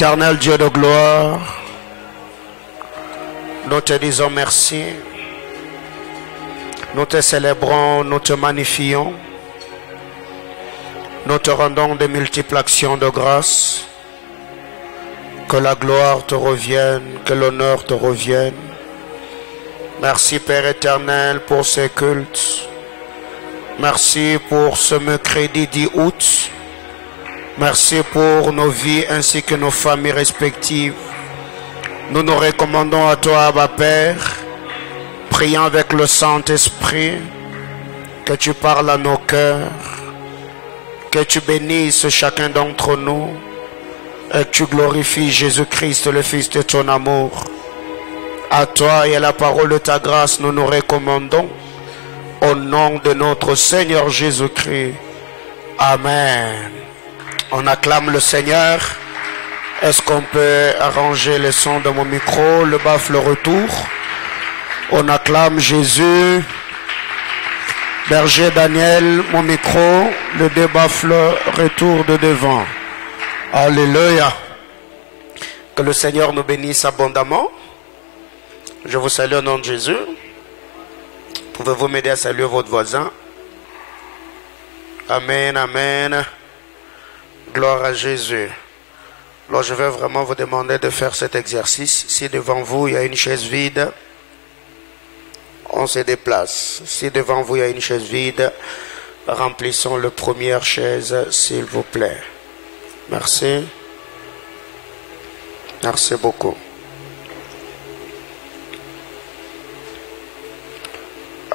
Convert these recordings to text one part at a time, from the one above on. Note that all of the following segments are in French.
Éternel Dieu de gloire, nous te disons merci. Nous te célébrons, nous te magnifions. Nous te rendons de multiples actions de grâce. Que la gloire te revienne, que l'honneur te revienne. Merci Père éternel pour ces cultes. Merci pour ce mercredi 10 août. Merci pour nos vies ainsi que nos familles respectives. Nous nous recommandons à toi, Abba Père, priant avec le Saint-Esprit, que tu parles à nos cœurs, que tu bénisses chacun d'entre nous, et que tu glorifies Jésus-Christ, le Fils de ton amour. À toi et à la parole de ta grâce, nous nous recommandons, au nom de notre Seigneur Jésus-Christ. Amen. On acclame le Seigneur. Est-ce qu'on peut arranger le son de mon micro, le baffle retour? On acclame Jésus. Berger Daniel, mon micro, le débaffle retour de devant. Alléluia. Que le Seigneur nous bénisse abondamment. Je vous salue au nom de Jésus. Pouvez-vous m'aider à saluer votre voisin? Amen, amen. Gloire à Jésus. Alors je vais vraiment vous demander de faire cet exercice. Si devant vous il y a une chaise vide, on se déplace. Si devant vous il y a une chaise vide, remplissons la première chaise s'il vous plaît. Merci. Merci beaucoup.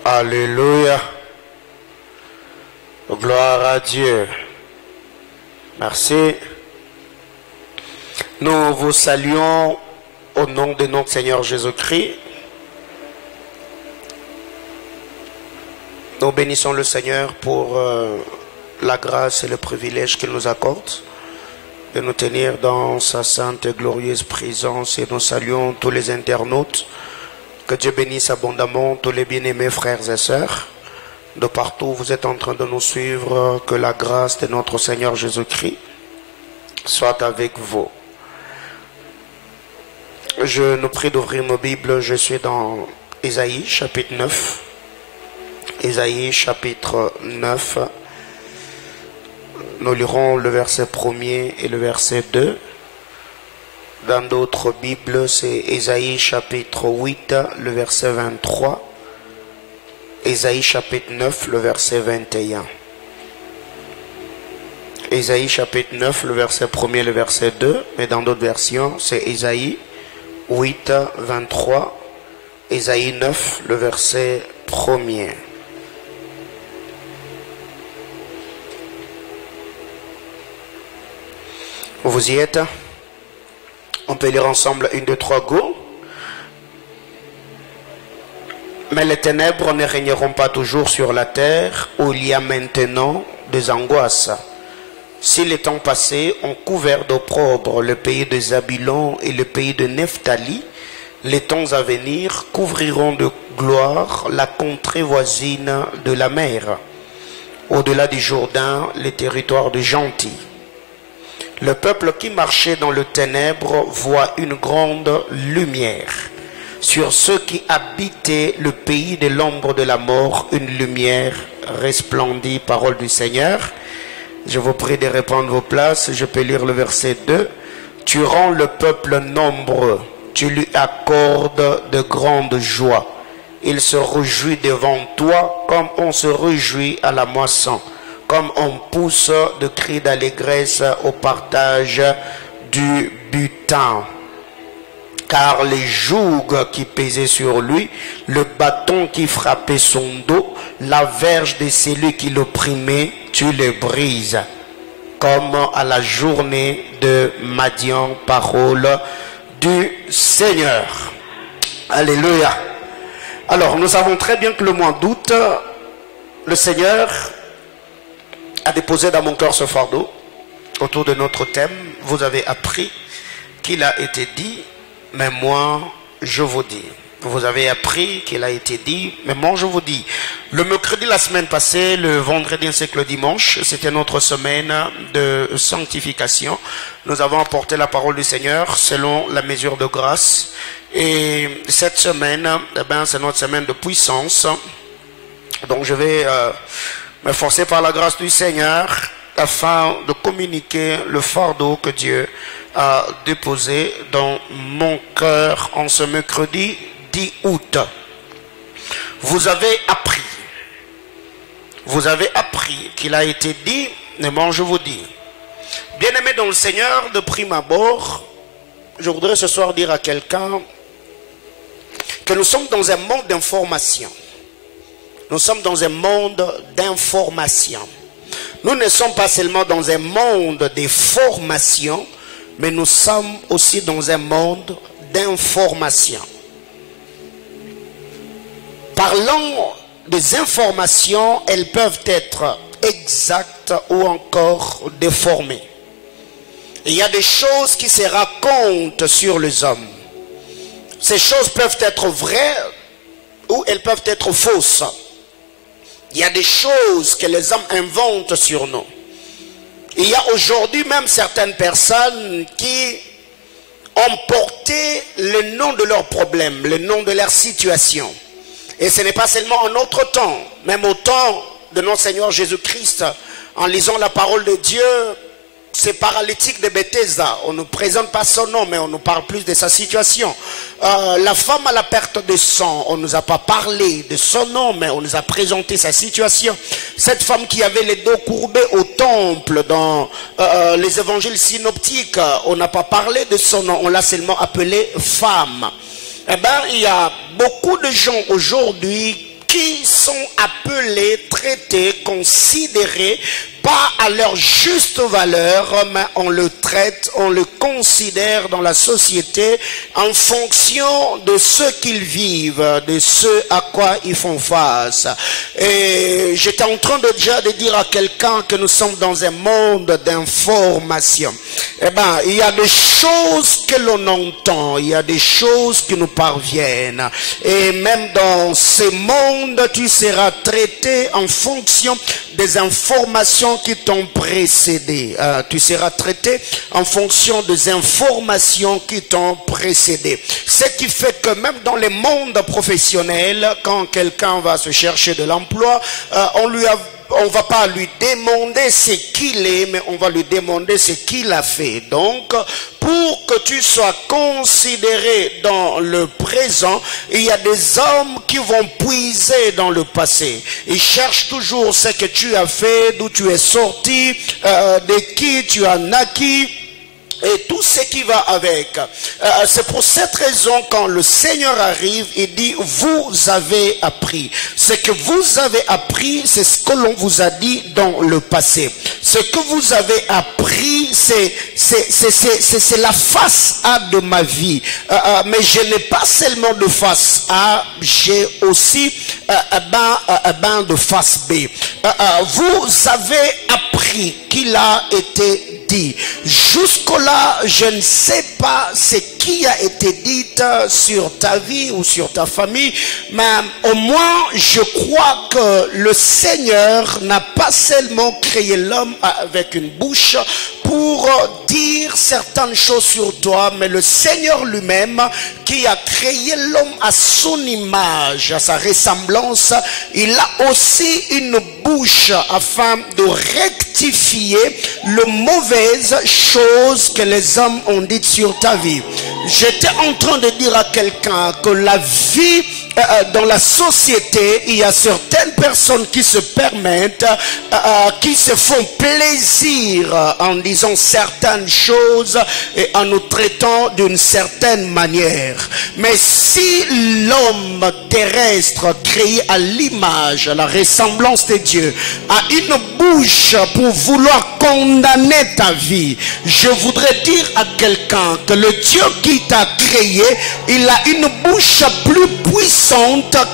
Alléluia. Gloire à Dieu. Merci. Nous vous saluons au nom de notre Seigneur Jésus-Christ. Nous bénissons le Seigneur pour la grâce et le privilège qu'il nous accorde de nous tenir dans sa sainte et glorieuse présence, et nous saluons tous les internautes. Que Dieu bénisse abondamment tous les bien-aimés frères et sœurs. De partout où vous êtes en train de nous suivre, que la grâce de notre Seigneur Jésus-Christ soit avec vous. Je nous prie d'ouvrir nos Bibles. Je suis dans Ésaïe chapitre 9. Ésaïe chapitre 9. Nous lirons le verset 1er et le verset 2. Dans d'autres Bibles, c'est Ésaïe chapitre 8, le verset 23. Ésaïe chapitre 9, le verset 21. Ésaïe chapitre 9, le verset 1er, le verset 2. Mais dans d'autres versions, c'est Ésaïe 8, 23. Ésaïe 9, le verset 1er. Vous y êtes? On peut lire ensemble 1, 2, 3, go. Mais les ténèbres ne régneront pas toujours sur la terre, où il y a maintenant des angoisses. Si les temps passés ont couvert d'opprobre le pays de Zabulon et le pays de Nephtali, les temps à venir couvriront de gloire la contrée voisine de la mer, au-delà du Jourdain, les territoires de Gentil. Le peuple qui marchait dans le ténèbre voit une grande lumière. Sur ceux qui habitaient le pays de l'ombre de la mort, une lumière resplendit. Parole du Seigneur. Je vous prie de reprendre vos places. Je peux lire le verset 2. Tu rends le peuple nombreux. Tu lui accordes de grandes joies. Il se réjouit devant toi comme on se réjouit à la moisson, comme on pousse de cris d'allégresse au partage du butin. Car les jougs qui pesaient sur lui, le bâton qui frappait son dos, la verge de celui qui l'opprimait, tu les brises. Comme à la journée de Madian, parole du Seigneur. Alléluia. Alors, nous savons très bien que le mois d'août, le Seigneur a déposé dans mon cœur ce fardeau autour de notre thème. Vous avez appris qu'il a été dit, mais moi je vous dis. Vous avez appris qu'il a été dit, mais moi je vous dis. Le mercredi la semaine passée, le vendredi ainsi que le dimanche, c'était notre semaine de sanctification. Nous avons apporté la parole du Seigneur selon la mesure de grâce. Et cette semaine, c'est notre semaine de puissance. Donc je vais m'efforcer par la grâce du Seigneur afin de communiquer le fardeau que Dieu a déposé dans mon cœur en ce mercredi 10 août. Vous avez appris qu'il a été dit, mais moi je vous dis, bien-aimé dans le Seigneur, de prime abord, je voudrais ce soir dire à quelqu'un que nous sommes dans un monde d'information. Nous sommes dans un monde d'information. Nous ne sommes pas seulement dans un monde de formation, mais nous sommes aussi dans un monde d'information. Parlons des informations, elles peuvent être exactes ou encore déformées. Il y a des choses qui se racontent sur les hommes. Ces choses peuvent être vraies ou elles peuvent être fausses. Il y a des choses que les hommes inventent sur nous. Il y a aujourd'hui même certaines personnes qui ont porté le nom de leurs problèmes, le nom de leur situation. Et ce n'est pas seulement en notre temps, même au temps de notre Seigneur Jésus-Christ, en lisant la parole de Dieu, ces paralytiques de Bethesda, on ne présente pas son nom, mais on nous parle plus de sa situation. La femme à la perte de sang, on ne nous a pas parlé de son nom, mais on nous a présenté sa situation. Cette femme qui avait les dos courbés au temple, dans les évangiles synoptiques, on n'a pas parlé de son nom, on l'a seulement appelée femme. Eh bien, il y a beaucoup de gens aujourd'hui qui sont appelés, traités, considérés, pas à leur juste valeur, mais on le traite, on le considère dans la société en fonction de ce qu'ils vivent, de ce à quoi ils font face. Et j'étais en train déjà de dire à quelqu'un que nous sommes dans un monde d'information. Eh bien, il y a des choses que l'on entend, il y a des choses qui nous parviennent. Et même dans ce monde, tu seras traité en fonction des informations qui t'ont précédé. Tu seras traité en fonction des informations qui t'ont précédé. Ce qui fait que même dans les mondes professionnels, quand quelqu'un va se chercher de l'emploi, on ne va pas lui demander ce qu'il est, mais on va lui demander ce qu'il a fait. Donc, pour que tu sois considéré dans le présent, il y a des hommes qui vont puiser dans le passé. Ils cherchent toujours ce que tu as fait, d'où tu es sorti, de qui tu as naquis, et tout ce qui va avec. C'est pour cette raison, quand le Seigneur arrive, il dit, vous avez appris. Ce que vous avez appris, c'est ce que l'on vous a dit dans le passé. Ce que vous avez appris, c'est la face A de ma vie. Mais je n'ai pas seulement de face A, j'ai aussi de face B. Vous avez appris qu'il a été dit. Jusque-là, je ne sais pas ce qui a été dit sur ta vie ou sur ta famille, mais au moins je crois que le Seigneur n'a pas seulement créé l'homme avec une bouche pour dire certaines choses sur toi, mais le Seigneur lui-même qui a créé l'homme à son image, à sa ressemblance, il a aussi une bouche afin de rectifier le mauvaises choses que les hommes ont dites sur ta vie. J'étais en train de dire à quelqu'un que la vie dans la société, il y a certaines personnes qui se permettent, qui se font plaisir en disant certaines choses et en nous traitant d'une certaine manière. Mais si l'homme terrestre créé à l'image, à la ressemblance de Dieu, a une bouche pour vouloir condamner ta vie, je voudrais dire à quelqu'un que le Dieu qui t'a créé, il a une bouche plus puissante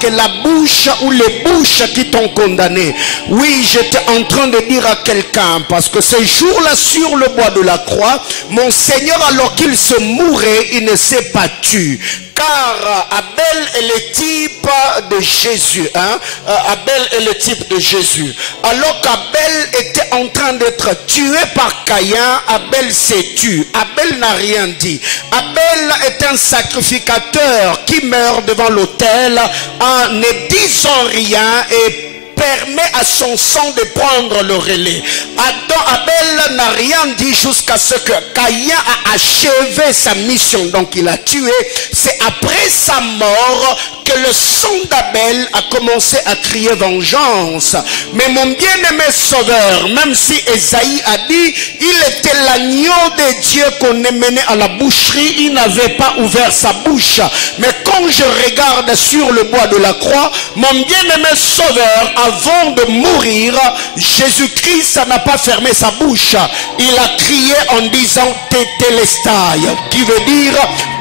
que la bouche ou les bouches qui t'ont condamné. Oui, j'étais en train de dire à quelqu'un, parce que ce jour-là sur le bois de la croix, mon Seigneur, alors qu'il se mourait, il ne s'est pas tu. car Abel est le type de Jésus. Hein? Abel est le type de Jésus. Alors qu'Abel était en train d'être tué par Caïn, Abel s'est tué. Abel n'a rien dit. Abel est un sacrificateur qui meurt devant l'autel en ne disant rien et permet à son sang de prendre le relais. Abel n'a rien dit jusqu'à ce que Caïn a achevé sa mission. Donc il a tué. C'est après sa mort que le sang d'Abel a commencé à crier vengeance. Mais mon bien-aimé sauveur, même si Esaïe a dit, il était l'agneau de Dieu qu'on est mené à la boucherie, il n'avait pas ouvert sa bouche. Mais quand je regarde sur le bois de la croix, mon bien-aimé sauveur, avant de mourir, Jésus-Christ n'a pas fermé sa bouche. Il a crié en disant Tétélestai, qui veut dire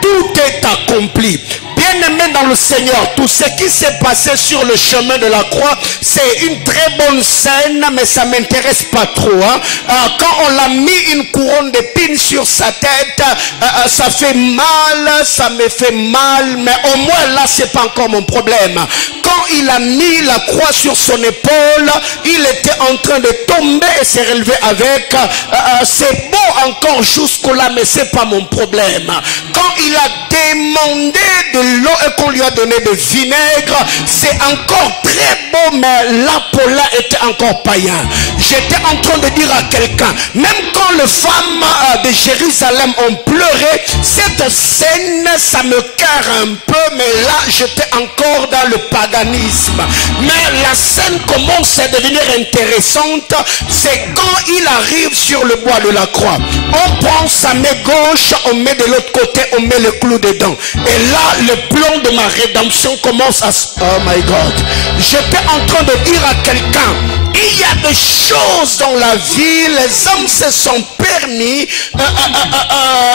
tout est accompli. Bien-aimé dans le Seigneur, tout ce qui s'est passé sur le chemin de la croix, c'est une très bonne scène, mais ça ne m'intéresse pas trop. Hein. Quand on l'a mis une couronne d'épines sur sa tête, ça fait mal, ça me fait mal, mais au moins là, c'est pas encore mon problème. Quand il a mis la croix sur son épaule, il était en train de tomber et se relever avec. C'est beau encore jusque-là, mais c'est pas mon problème. Quand il a demandé de l'eau et qu'on lui a donné de vinaigre, c'est encore très beau, mais là pour là était encore païen. J'étais en train de dire à quelqu'un, même quand les femmes de Jérusalem ont pleuré, cette scène ça me cœur un peu, mais là j'étais encore dans le paganisme. Mais la scène commence à devenir intéressante, c'est quand il arrive sur le bois de la croix. On prend sa main gauche, on met de l'autre côté, on met le clou dedans. Et là, le plan de ma rédemption commence à... Oh my God. J'étais en train de dire à quelqu'un, il y a des choses dans la vie, les hommes se sont permis,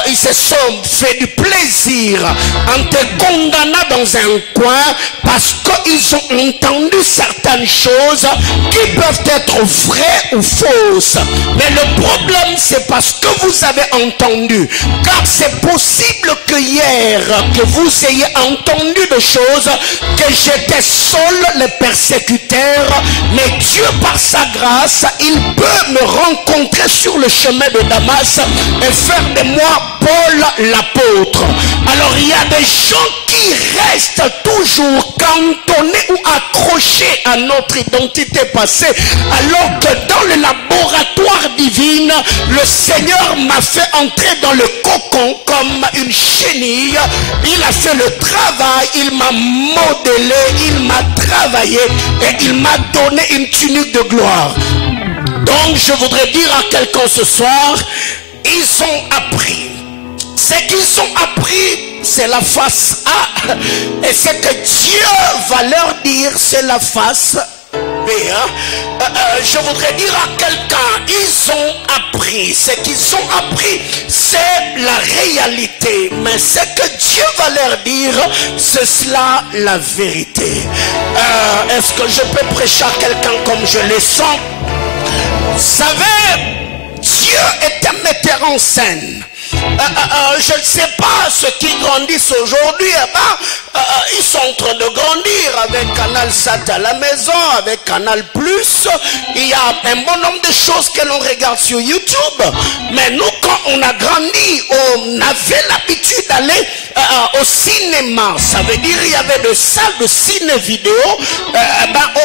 ils se sont fait du plaisir en te condamnant dans un coin parce qu'ils ont entendu certaines choses qui peuvent être vraies ou fausses. Mais le problème, c'est parce que vous avez entendu. Car c'est possible que hier, que vous ayez entendu des choses, que j'étais seul le persécuteur, mais Dieu par sa grâce, il peut me rencontrer sur le chemin de Damas et faire de moi Paul l'apôtre. Alors il y a des gens qui restent toujours cantonnés ou accrochés à notre identité passée, alors que dans le laboratoire divin, le Seigneur m'a fait entrer dans le cocon comme une chenille. Il a fait le travail, il m'a modelé, il m'a travaillé et il m'a donné une tunique de gloire. Donc je voudrais dire à quelqu'un ce soir, ils ont appris. Ce qu'ils ont appris, c'est la face A. Et ce que Dieu va leur dire, c'est la face B. Je voudrais dire à quelqu'un, ils ont appris. Ce qu'ils ont appris, c'est la réalité. Mais ce que Dieu va leur dire, c'est cela la vérité. Est-ce que je peux prêcher à quelqu'un comme je le sens? Vous savez, Dieu est un metteur en scène. Je ne sais pas ceux qui grandissent aujourd'hui, ils sont en train de grandir avec Canal Sat à la maison, avec Canal Plus. Il y a un bon nombre de choses que l'on regarde sur YouTube. Mais nous, quand on a grandi, on avait l'habitude d'aller au cinéma. Ça veut dire il y avait des salles de ciné-vidéo.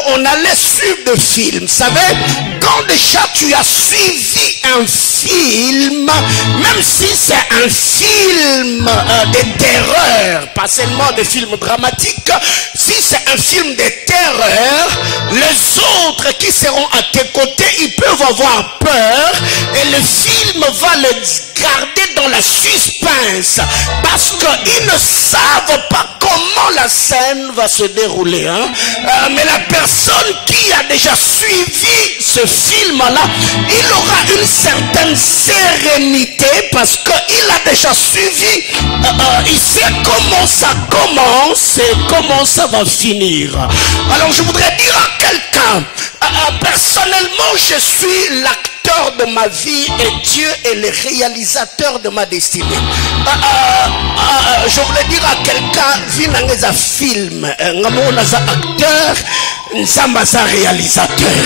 On allait suivre des films. Vous savez, quand déjà tu as suivi un film, même si c'est un film de terreur, pas seulement des films dramatiques, si c'est un film de terreur, les autres qui seront à tes côtés, ils peuvent avoir peur et le film va les garder dans la suspense parce qu'ils ne savent pas comment la scène va se dérouler. Mais la personne qui a déjà suivi ce film-là, il aura une certaine sérénité parce qu'il a déjà suivi, il sait comment ça commence et comment ça va finir. Alors je voudrais dire à quelqu'un, personnellement je suis l'acteur de ma vie et Dieu est le réalisateur de ma destinée. Je voulais dire à quelqu'un, vu un film, un acteur, un réalisateur.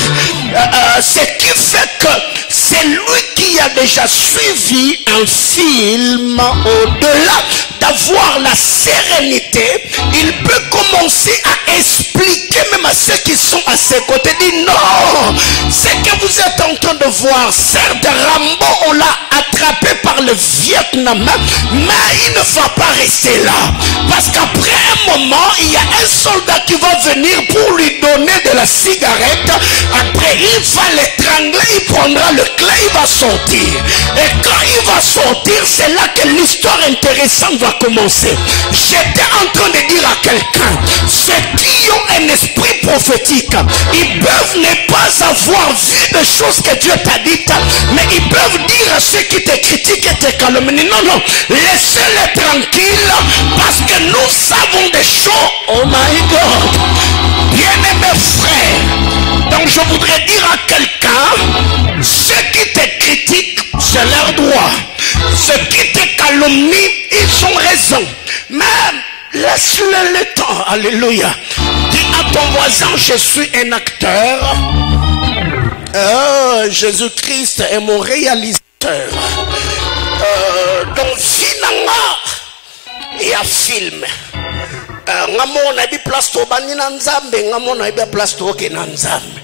Ce qui fait que c'est lui qui a déjà suivi un film au-delà d'avoir la sérénité, il peut commencer à expliquer même à ceux qui sont à ses côtés, dit non, ce que vous êtes en train de voir, certes Rambo on l'a attrapé par le Vietnam, mais il ne va pas rester là, parce qu'après un moment il y a un soldat qui va venir pour lui donner de la cigarette, après il va l'étrangler, il prendra le clé, il va sortir, et quand il va sortir c'est là que l'histoire intéressante va commencer. J'étais en train de dire à quelqu'un, ceux qui ont un esprit prophétique, ils peuvent ne pas avoir vu des choses que Dieu t'a dites, mais ils peuvent dire à ceux qui te critiquent et te calomnient, non, non, laissez-les tranquilles, parce que nous savons des choses, oh my God, bien-aimés frères. Donc je voudrais dire à quelqu'un, ceux qui te critiquent, c'est leur droit. Ceux qui te calomnient, ils ont raison. Mais laisse-le le temps. Alléluia. Dis à ton voisin, je suis un acteur. Jésus-Christ est mon réalisateur. Donc finalement, il y a film. Ngamona di place to bani na nzambe, ngamona ibe place to ke na nzambe.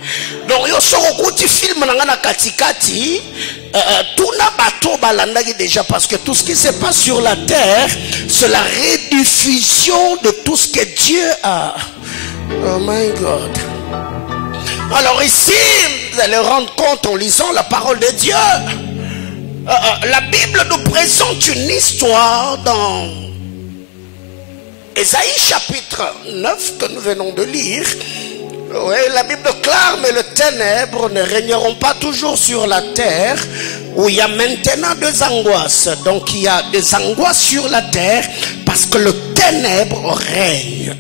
Donc yo soko kuti film na ngana katikati, tuna bato balandaki déjà, parce que tout ce qui se passe sur la terre, c'est la rediffusion de tout ce que Dieu a. Oh my God. Alors ici, vous allez rendre compte en lisant la parole de Dieu. La Bible nous présente une histoire dans Ésaïe chapitre 9 que nous venons de lire. Oui, la Bible déclare, mais les ténèbres ne régneront pas toujours sur la terre, où il y a maintenant des angoisses. Donc il y a des angoisses sur la terre parce que le ténèbre règne.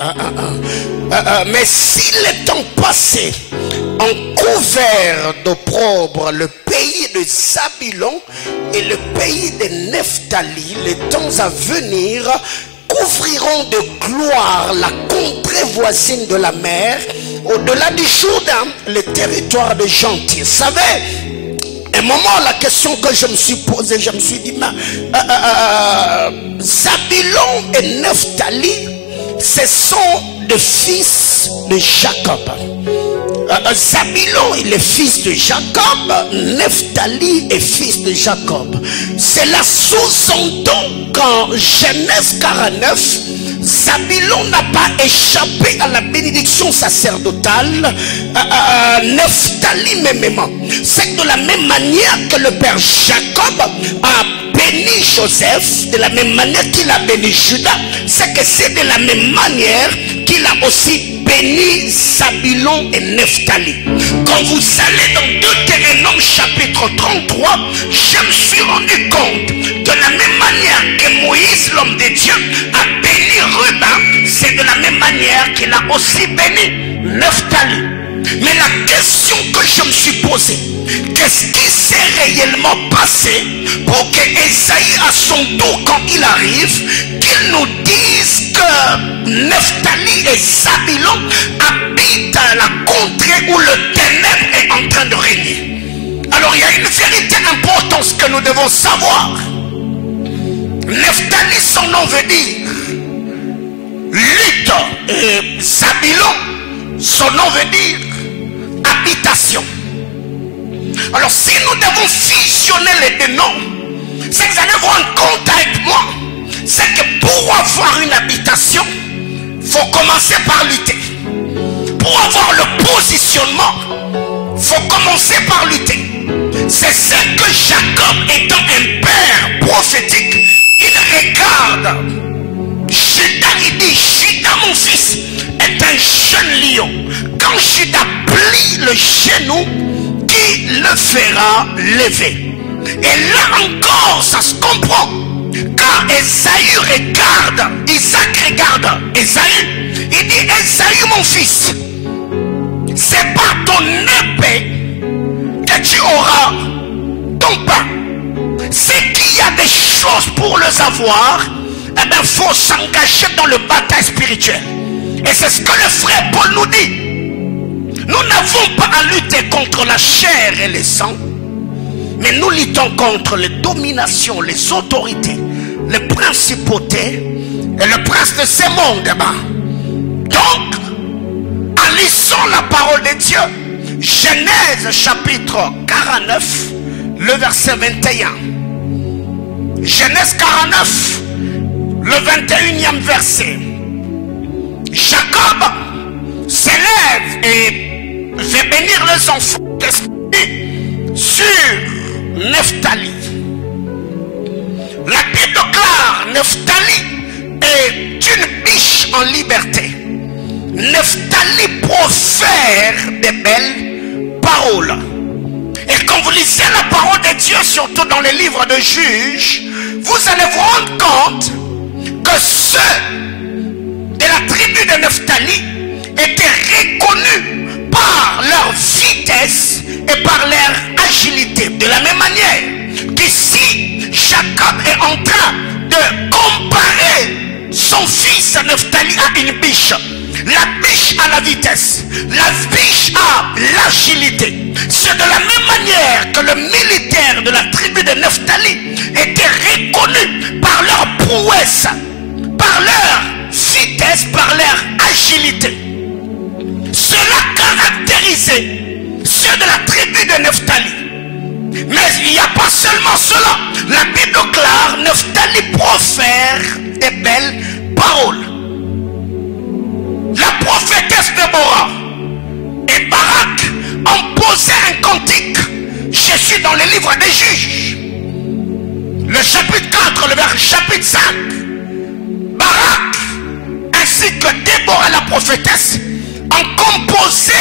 Mais si les temps passés ont couvert d'opprobre le pays de Zabulon et le pays de Nephtali, les temps à venir couvriront de gloire la contrée voisine de la mer, au-delà du Jourdain, le territoire des gentils. Vous savez, un moment, la question que je me suis posée, je me suis dit, Zabulon et Nephtali, ce sont des fils de Jacob. Zabulon est le fils de Jacob, Nephtali est fils de Jacob. Cela sous-entend qu'en Genèse 49, Zabulon n'a pas échappé à la bénédiction sacerdotale, Nephtali même. C'est de la même manière que le père Jacob a béni Joseph, de la même manière qu'il a béni Judas, c'est que c'est de la même manière qu'il a aussi béni Zabulon et Nephtali. Quand vous allez dans Deutéronome chapitre 33, je me suis rendu compte, de la même manière que Moïse, l'homme de Dieu, a béni Ruben, c'est de la même manière qu'il a aussi béni Nephtali. Mais la question que je me suis posée, qu'est-ce qui s'est réellement passé pour que Ésaïe, à son tour, quand il arrive, qu'il nous dise que Nephtali et Zabulon habitent la contrée où le ténèbre est en train de régner? Alors il y a une vérité importante que nous devons savoir. Nephtali, son nom veut dire lutte, et Zabulon, son nom veut dire habitation. Alors si nous devons fusionner les deux noms, c'est que vous allez vous rendre compte avec moi, c'est que pour avoir une habitation, il faut commencer par lutter. Pour avoir le positionnement, il faut commencer par lutter. C'est ce que Jacob, étant un père prophétique, il regarde Judas, il dit, Judas mon fils est un jeune lion. Quand Judas plie le genou, qui le fera lever? Et là encore, ça se comprend. Quand Esaü regarde, Isaac regarde Esaü, il dit, Esaü mon fils, c'est par ton épée que tu auras ton pain. Ce qui y a des choses pour les avoir, eh bien, il faut s'engager dans le bataille spirituel. Et c'est ce que le frère Paul nous dit. Nous n'avons pas à lutter contre la chair et le sang, mais nous luttons contre les dominations, les autorités, les principautés et le prince de ce monde. Donc, en lisant la parole de Dieu, Genèse chapitre 49, le verset 21. Genèse 49, le 21e verset. Jacob s'élève et fait bénir les enfants sur Nephtali. La Bible déclare Nephtali est une biche en liberté. Nephtali profère de belles paroles. Et quand vous lisez la parole de Dieu, surtout dans les livres de Juges, vous allez vous rendre compte que ceux de la tribu de Nephtali étaient reconnus par leur vitesse et par leur agilité. De la même manière qu'ici, Jacob est en train de comparer son fils Nephtali à une biche. La biche a la vitesse, la biche a l'agilité. C'est de la même manière que le militaire de la tribu de Nephtali était reconnu par leur prouesse, par leur vitesse, par leur agilité. Cela caractérisait ceux de la tribu de Nephtali. Mais il n'y a pas seulement cela. La Bible déclare Nephtali profère des belles paroles. La prophétesse Déborah et Barak ont posé un cantique. Je suis dans le livre des Juges, le chapitre 4, le chapitre 5. Barak ainsi que Déborah la prophétesse ont composé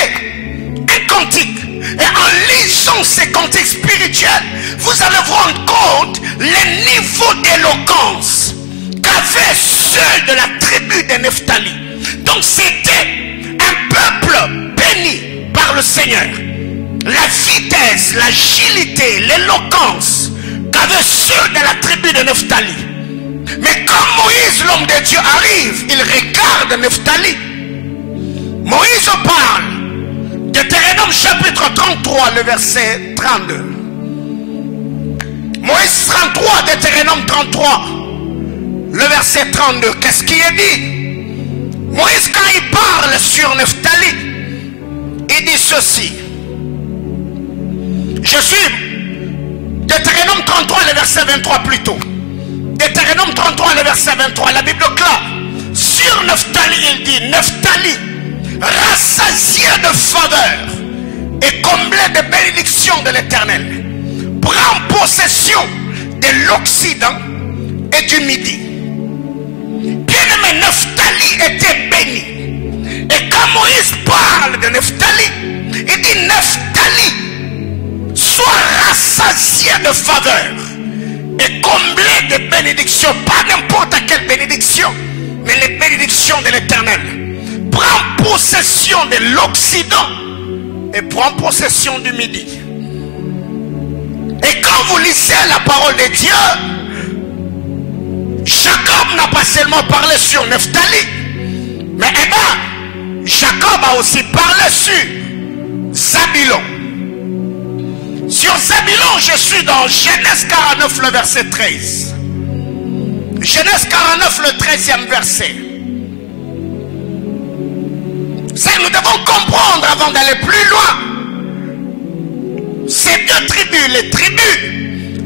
un cantique. Et en lisant ces cantiques spirituels, vous allez vous rendre compte le niveau d'éloquence qu'avaient ceux de la tribu de Nephtali. Donc c'était un peuple béni par le Seigneur. La vitesse, l'agilité, l'éloquence qu'avaient ceux de la tribu de Nephtali. Mais quand Moïse, l'homme de Dieu, arrive, il regarde Nephtali. Moïse parle. Deutéronome chapitre 33, le verset 32. Moïse 33, Deutéronome 33, le verset 32. Qu'est-ce qui est dit? Moïse, quand il parle sur Nephtali, il dit ceci. Je suis Deutéronome 33, le verset 23 plutôt. Deutéronome 33, le verset 23. La Bible claire. Sur Nephtali, il dit Nephtali, rassasié de faveur et comblé de bénédictions de l'Éternel, prend possession de l'Occident et du Midi. Bien-aimé, Nephtali était béni. Et quand Moïse parle de Nephtali, il dit Nephtali, sois rassasié de faveur et comblé de bénédictions. Pas n'importe quelle bénédiction, mais les bénédictions de l'Éternel. Prends possession de l'Occident et prends possession du Midi. Et quand vous lisez la parole de Dieu, Jacob n'a pas seulement parlé sur Nephtali, mais Jacob a aussi parlé sur Zabulon. Sur Zabulon, je suis dans Genèse 49, le verset 13. Genèse 49, le 13e verset. Ça, nous devons comprendre avant d'aller plus loin. Ces deux tribus, les tribus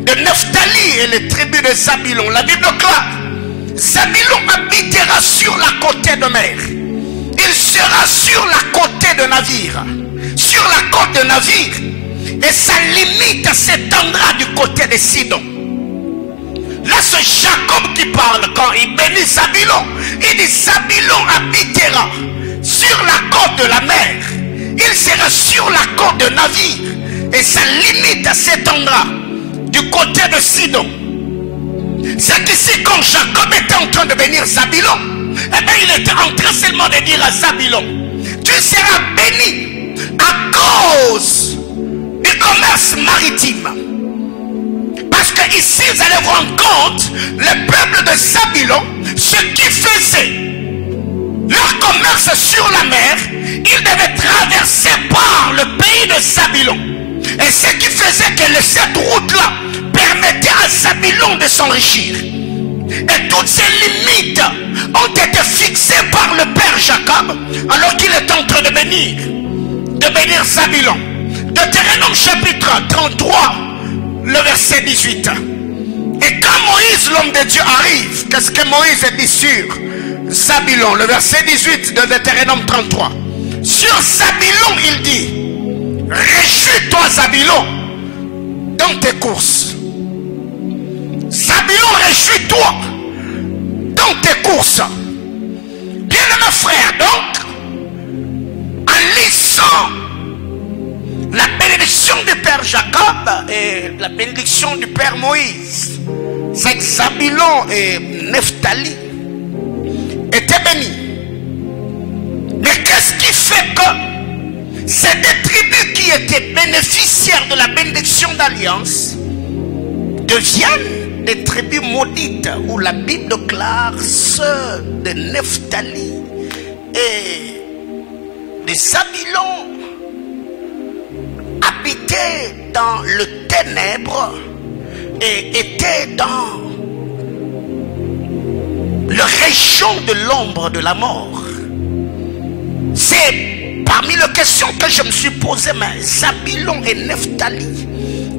de Nephtali et les tribus de Zabulon, la Bible claire, Zabulon habitera sur la côte de mer. Il sera sur la côte de navire. Sur la côte de navire. Et sa limite s'étendra du côté de Sidon. Là, c'est Jacob qui parle quand il bénit Zabulon. Il dit Zabulon habitera sur la côte de la mer. Il sera sur la côte de navire. Et sa limite s'étendra du côté de Sidon. C'est qu'ici, quand Jacob était en train de bénir Zabulon, eh bien, il était en train seulement de dire à Zabulon, tu seras béni à cause du commerce maritime. Parce que que ici, vous allez vous rendre compte, le peuple de Zabulon, ce qu'ils faisaient, leur commerce sur la mer, ils devaient traverser par le pays de Zabulon. Et ce qui faisait que cette route-là permettait à Zabulon de s'enrichir. Et toutes ces limites ont été fixées par le père Jacob alors qu'il est en train de bénir Zabulon. Deutéronome chapitre 33, le verset 18. Et quand Moïse, l'homme de Dieu, arrive, qu'est-ce que Moïse dit sur Zabulon? Le verset 18 de Deutéronome 33. Sur Zabulon, il dit: réjouis-toi, Zabulon, dans tes courses. Zabulon, réjouis-toi dans tes courses. Bien-aimés frères, donc, en lisant la bénédiction du père Jacob et la bénédiction du père Moïse, c'est que Zabulon et Nephtali étaient bénis. Mais qu'est-ce qui fait que ces deux tribus qui étaient bénéficiaires de la bénédiction d'alliance deviennent des tribus maudites, où la Bible déclare ceux de Nephtali et de Zabulon habitaient dans le ténèbre et étaient dans la région de l'ombre de la mort. C'est parmi les questions que je me suis posées, mais Zabulon et Nephtali,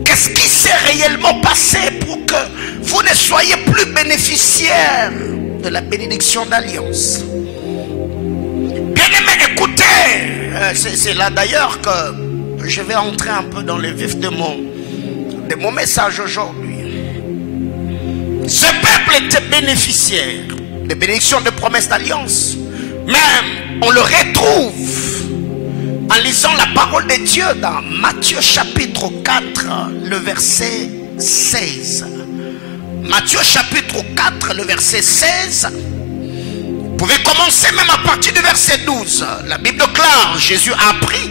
qu'est-ce qui s'est réellement passé pour que vous ne soyez plus bénéficiaires de la bénédiction d'alliance? Bien-aimés, écoutez, c'est là d'ailleurs que je vais entrer un peu dans le vif de mon message aujourd'hui. Ce peuple était bénéficiaire des bénédictions de promesses d'alliance, mais on le retrouve en lisant la parole de Dieu dans Matthieu chapitre 4, le verset 16. Matthieu chapitre 4, le verset 16. Vous pouvez commencer même à partir du verset 12. La Bible déclare: Jésus a appris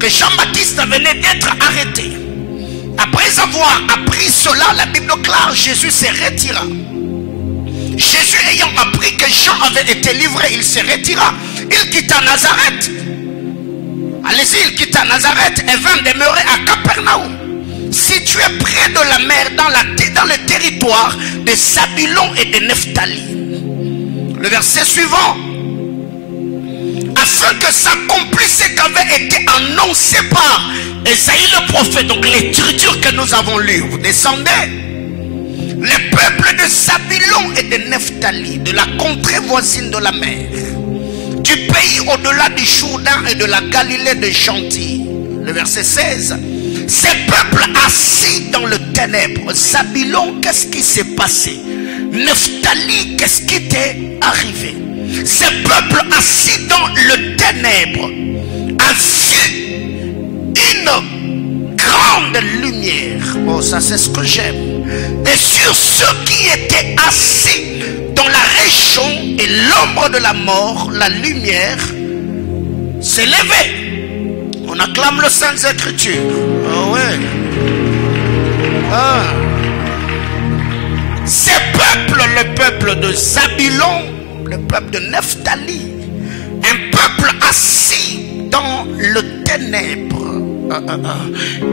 que Jean-Baptiste venait d'être arrêté. Après avoir appris cela, la Bible déclare: Jésus se retira. Jésus ayant appris que Jean avait été livré, il se retira. Il quitta Nazareth. Allez-y, il quitta Nazareth et vint demeurer à Capernaum, situé près de la mer, dans le territoire de Zabulon et de Nephtali. Le verset suivant: afin que s'accomplisse ce qui avait été annoncé par Esaïe le prophète. Donc l'écriture que nous avons lue: vous descendez, les peuples de Zabulon et de Nephtali, de la contrée voisine de la mer, du pays au-delà du Jourdain et de la Galilée de Gentil. Le verset 16: ces peuples assis dans le ténèbre. Zabulon, qu'est-ce qui s'est passé? Nephtali, qu'est-ce qui t'est arrivé? Ces peuples assis dans le ténèbre a vu une grande lumière. Oh, ça c'est ce que j'aime. Et sur ceux qui étaient assis dans la région et l'ombre de la mort, la lumière s'est levée. On acclame le Saintes Écritures. Oh ouais. Ah. Ces peuples, le peuple de Zabulon, le peuple de Nephtali, un peuple assis dans le ténèbre.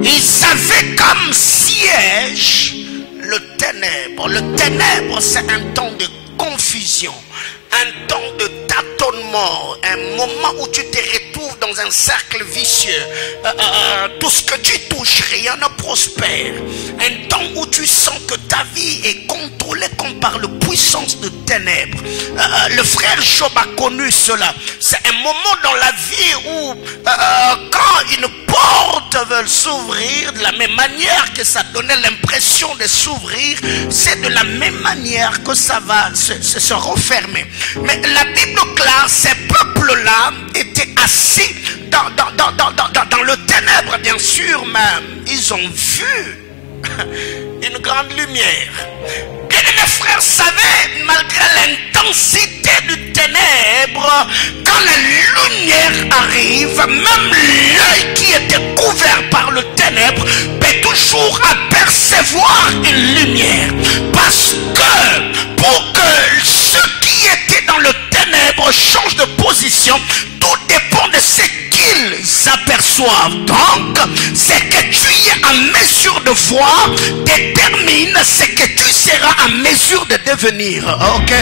Ils avaient comme siège le ténèbre. Le ténèbre, c'est un temps de confusion, un temps de tâtonnement, un moment où tu te retrouves dans un cercle vicieux. Tout ce que tu touches, rien ne prospère. Un temps où tu sens que ta vie est contrôlée comme par la puissance de ténèbres. Le frère Job a connu cela. C'est un moment dans la vie où quand une porte veut s'ouvrir, de la même manière que ça donnait l'impression de s'ouvrir, c'est de la même manière que ça va se refermer. Mais la Bible déclare: ces peuples-là étaient assis dans le ténèbre, bien sûr, mais ils ont vu une grande lumière. Bien mes frères, savez, malgré l'intensité du ténèbre, quand la lumière arrive, même l'œil qui était couvert par le ténèbre peut toujours toujours apercevoir une lumière. Parce que pour que ceux qui étaient dans le ténèbre changent de position, tout dépend de ce qu'ils aperçoivent. Donc, ce que tu es en mesure de voir détermine ce que tu seras en mesure de devenir. Ok.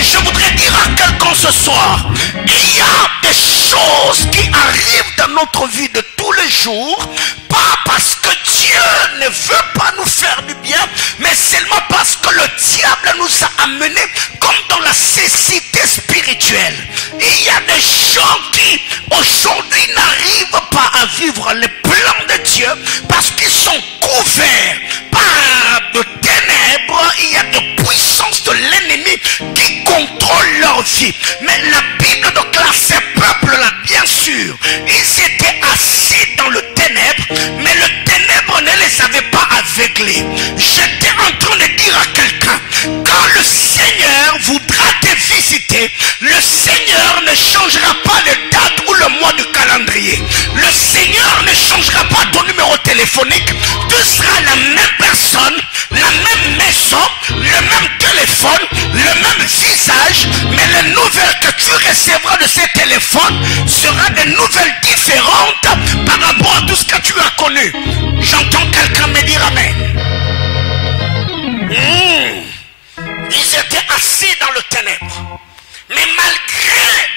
Je voudrais dire à quelqu'un ce soir, il y a des choses qui arrivent dans notre vie de tous les jours, pas parce que Dieu ne veut pas nous faire du bien, mais seulement parce que le diable nous a amenés comme dans la cécité spirituelle. Il y a des gens qui aujourd'hui n'arrivent pas à vivre les plans de Dieu parce qu'ils sont couverts par de ténèbres. Il y a de puissance de l'ennemi qui contrôle leur vie. Mais la Bible déclare ces peuples-là, bien sûr, ils étaient assis dans le ténèbre, mais le ténèbre ne les avait pas aveuglés. J'étais en train de dire à quelqu'un, quand le Seigneur voudra te visiter, le Seigneur ne changera pas les dates ou le mois du calendrier. Le Seigneur ne changera pas ton numéro téléphonique. Tu seras la même personne, la même maison, le même téléphone, le même visage, mais les nouvelles que tu recevras de ces téléphones seront des nouvelles différentes par rapport à tout ce que tu as connu. J'entends quelqu'un me dire amen. Ils étaient assis dans le ténèbre, mais malgré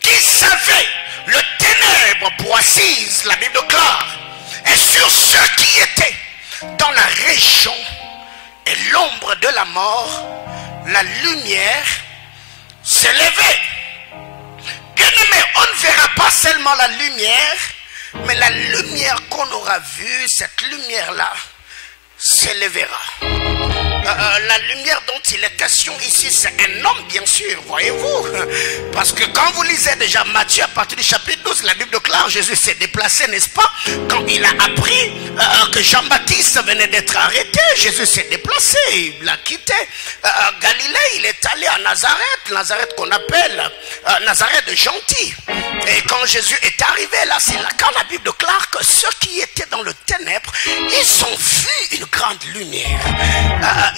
qu'ils savaient le ténèbre pour assise, la Bible déclare, et sur ceux qui étaient dans la région et l'ombre de la mort, la lumière s'élevait. Bien aimé, on ne verra pas seulement la lumière, mais la lumière qu'on aura vue, cette lumière-là s'élèvera. La lumière dont il est question ici, c'est un homme, bien sûr, voyez-vous. Parce que quand vous lisez déjà Matthieu à partir du chapitre 12, la Bible déclare, Jésus s'est déplacé, n'est-ce pas? Quand il a appris que Jean-Baptiste venait d'être arrêté, Jésus s'est déplacé, il l'a quitté. Galilée, il est allé à Nazareth, Nazareth qu'on appelle Nazareth de gentil. Et quand Jésus est arrivé là, c'est là quand la Bible déclare que ceux qui étaient dans le ténèbre, ils ont vu une grande lumière.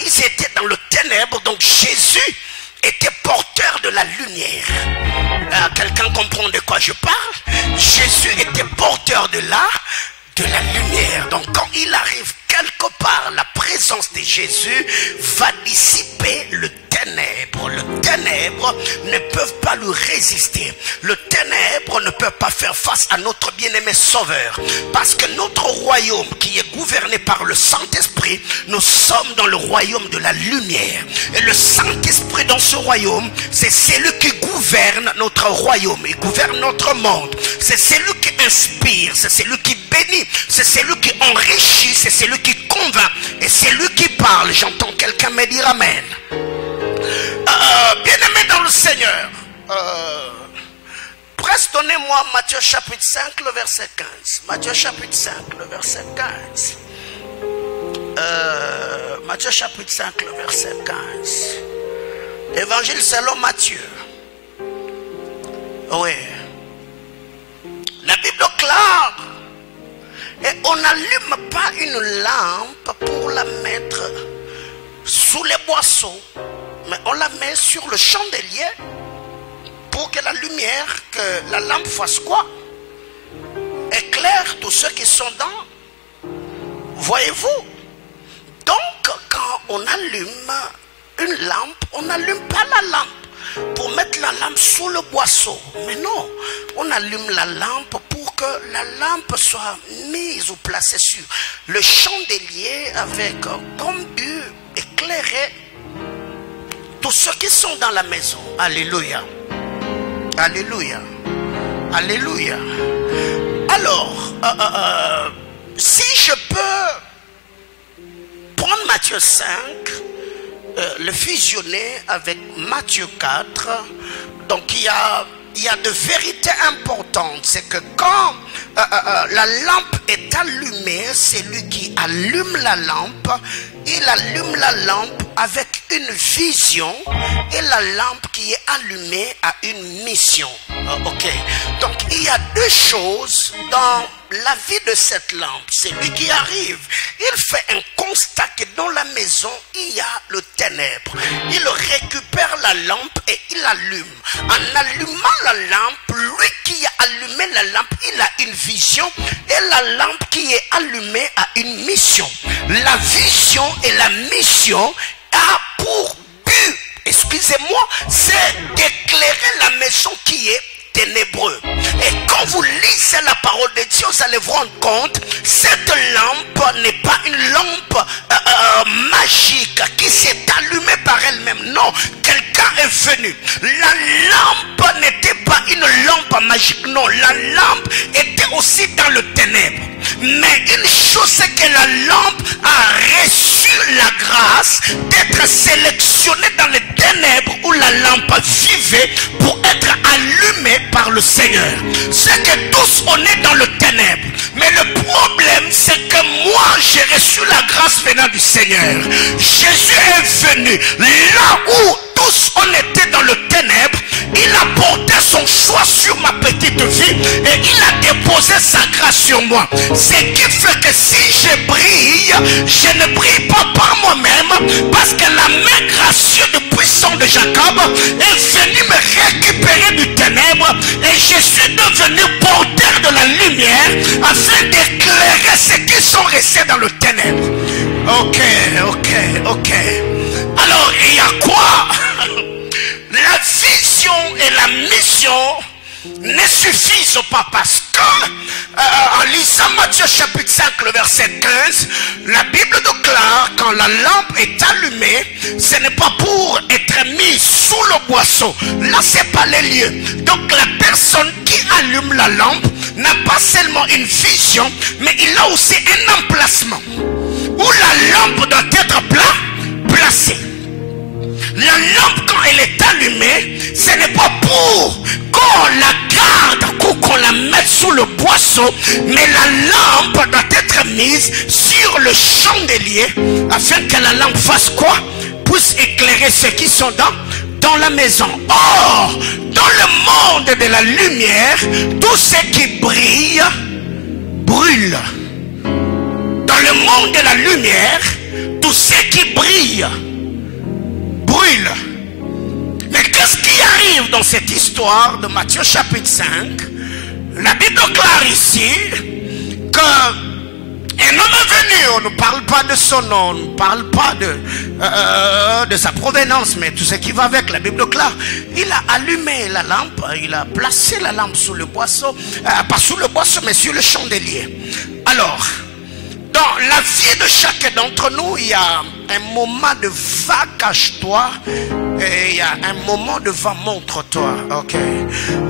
Ils étaient dans le ténèbre, donc Jésus était porteur de la lumière. Quelqu'un comprend de quoi je parle? Jésus était porteur de la lumière. Donc quand il arrive quelque part, la présence de Jésus va dissiper le ténèbre. Le ténèbre ne peut pas lui résister. Le ténèbre ne peut pas faire face à notre bien-aimé Sauveur. Parce que notre royaume qui est gouverné par le Saint-Esprit, nous sommes dans le royaume de la lumière. Et le Saint-Esprit dans ce royaume, c'est celui qui gouverne notre royaume. Il gouverne notre monde. C'est celui qui inspire, c'est celui qui bénit, c'est celui qui enrichit, c'est celui qui convainc, et c'est lui qui parle. J'entends quelqu'un me dire amen. Bien aimé dans le Seigneur, presse, donnez-moi Matthieu chapitre 5, le verset 15. Matthieu chapitre 5, le verset 15. Matthieu chapitre 5, le verset 15. Évangile selon Matthieu. Oui. La Bible déclare, et on n'allume pas une lampe pour la mettre sous les boisseaux, mais on la met sur le chandelier pour que la lumière, que la lampe fasse quoi? Éclaire tous ceux qui sont dans. Voyez-vous? Donc quand on allume une lampe, on n'allume pas la lampe pour mettre la lampe sous le boisseau. Mais non, on allume la lampe pour que la lampe soit mise ou placée sur le chandelier avec comme but éclairer tous ceux qui sont dans la maison. Alléluia. Alléluia. Alléluia. Alors, si je peux prendre Matthieu 5, le fusionner avec Matthieu 4, donc il y a de vérités importantes. C'est que quand la lampe est allumée, c'est lui qui allume la lampe. Il allume la lampe avec une vision, et la lampe qui est allumée a une mission. Ok. Donc il y a deux choses dans la vie de cette lampe. C'est lui qui arrive. Il fait un constat que dans la maison, il y a le ténèbre. Il récupère la lampe et il allume. En allumant la lampe, lui qui a allumé la lampe, il a une vision. Et la lampe qui est allumée a une mission. La vision et la mission a pour but, excusez-moi, c'est d'éclairer la maison qui est ténébreux. Et quand vous lisez la parole de Dieu, vous allez vous rendre compte, cette lampe n'est pas une lampe magique qui s'est allumée par elle-même. Non, quelqu'un est venu. La lampe n'était pas une lampe magique. Non, la lampe était aussi dans le ténèbre. Mais une chose, c'est que la lampe a reçu la grâce d'être sélectionnée dans les ténèbres où la lampe vivait pour être allumée par le Seigneur. C'est que tous on est dans le ténèbre. Mais le problème, c'est que moi, j'ai reçu la grâce venant du Seigneur. Jésus est venu là où tous on était dans le ténèbre. Il a porté son choix sur ma petite vie et il a déposé sa grâce sur moi. Ce qui fait que si je brille, je ne brille pas par moi-même, parce que la main gracieuse et puissante de Jacob est venue me récupérer du ténèbre et je suis devenu porteur de la lumière afin d'éclairer ceux qui sont restés dans le ténèbre. Ok. Alors il y a quoi? La vision et la mission ne suffisent pas, parce que en lisant Matthieu chapitre 5 le verset 15, la Bible déclare quand la lampe est allumée, ce n'est pas pour être mis sous le boisseau. Là c'est pas les lieux. Donc la personne qui allume la lampe n'a pas seulement une vision, mais il a aussi un emplacement où la lampe doit être placée. La lampe, quand elle est allumée, ce n'est pas pour qu'on la garde ou qu'on la mette sous le boisseau, mais la lampe doit être mise sur le chandelier afin que la lampe fasse quoi? Puisse éclairer ceux qui sont dans la maison. Or, dans le monde de la lumière, tout ce qui brille, brûle. Dans le monde de la lumière, tout ce qui brille, brûle. Mais qu'est-ce qui arrive dans cette histoire de Matthieu chapitre 5? La Bible déclare ici que un homme est venu. On ne parle pas de son nom, on ne parle pas de sa provenance, mais tout ce qui va avec. La Bible déclare, il a allumé la lampe, il a placé la lampe sous le boisseau, pas sous le boisseau mais sur le chandelier. Alors, dans la vie de chacun d'entre nous, il y a un moment de va cache-toi et il y a un moment de va montre-toi. Ok.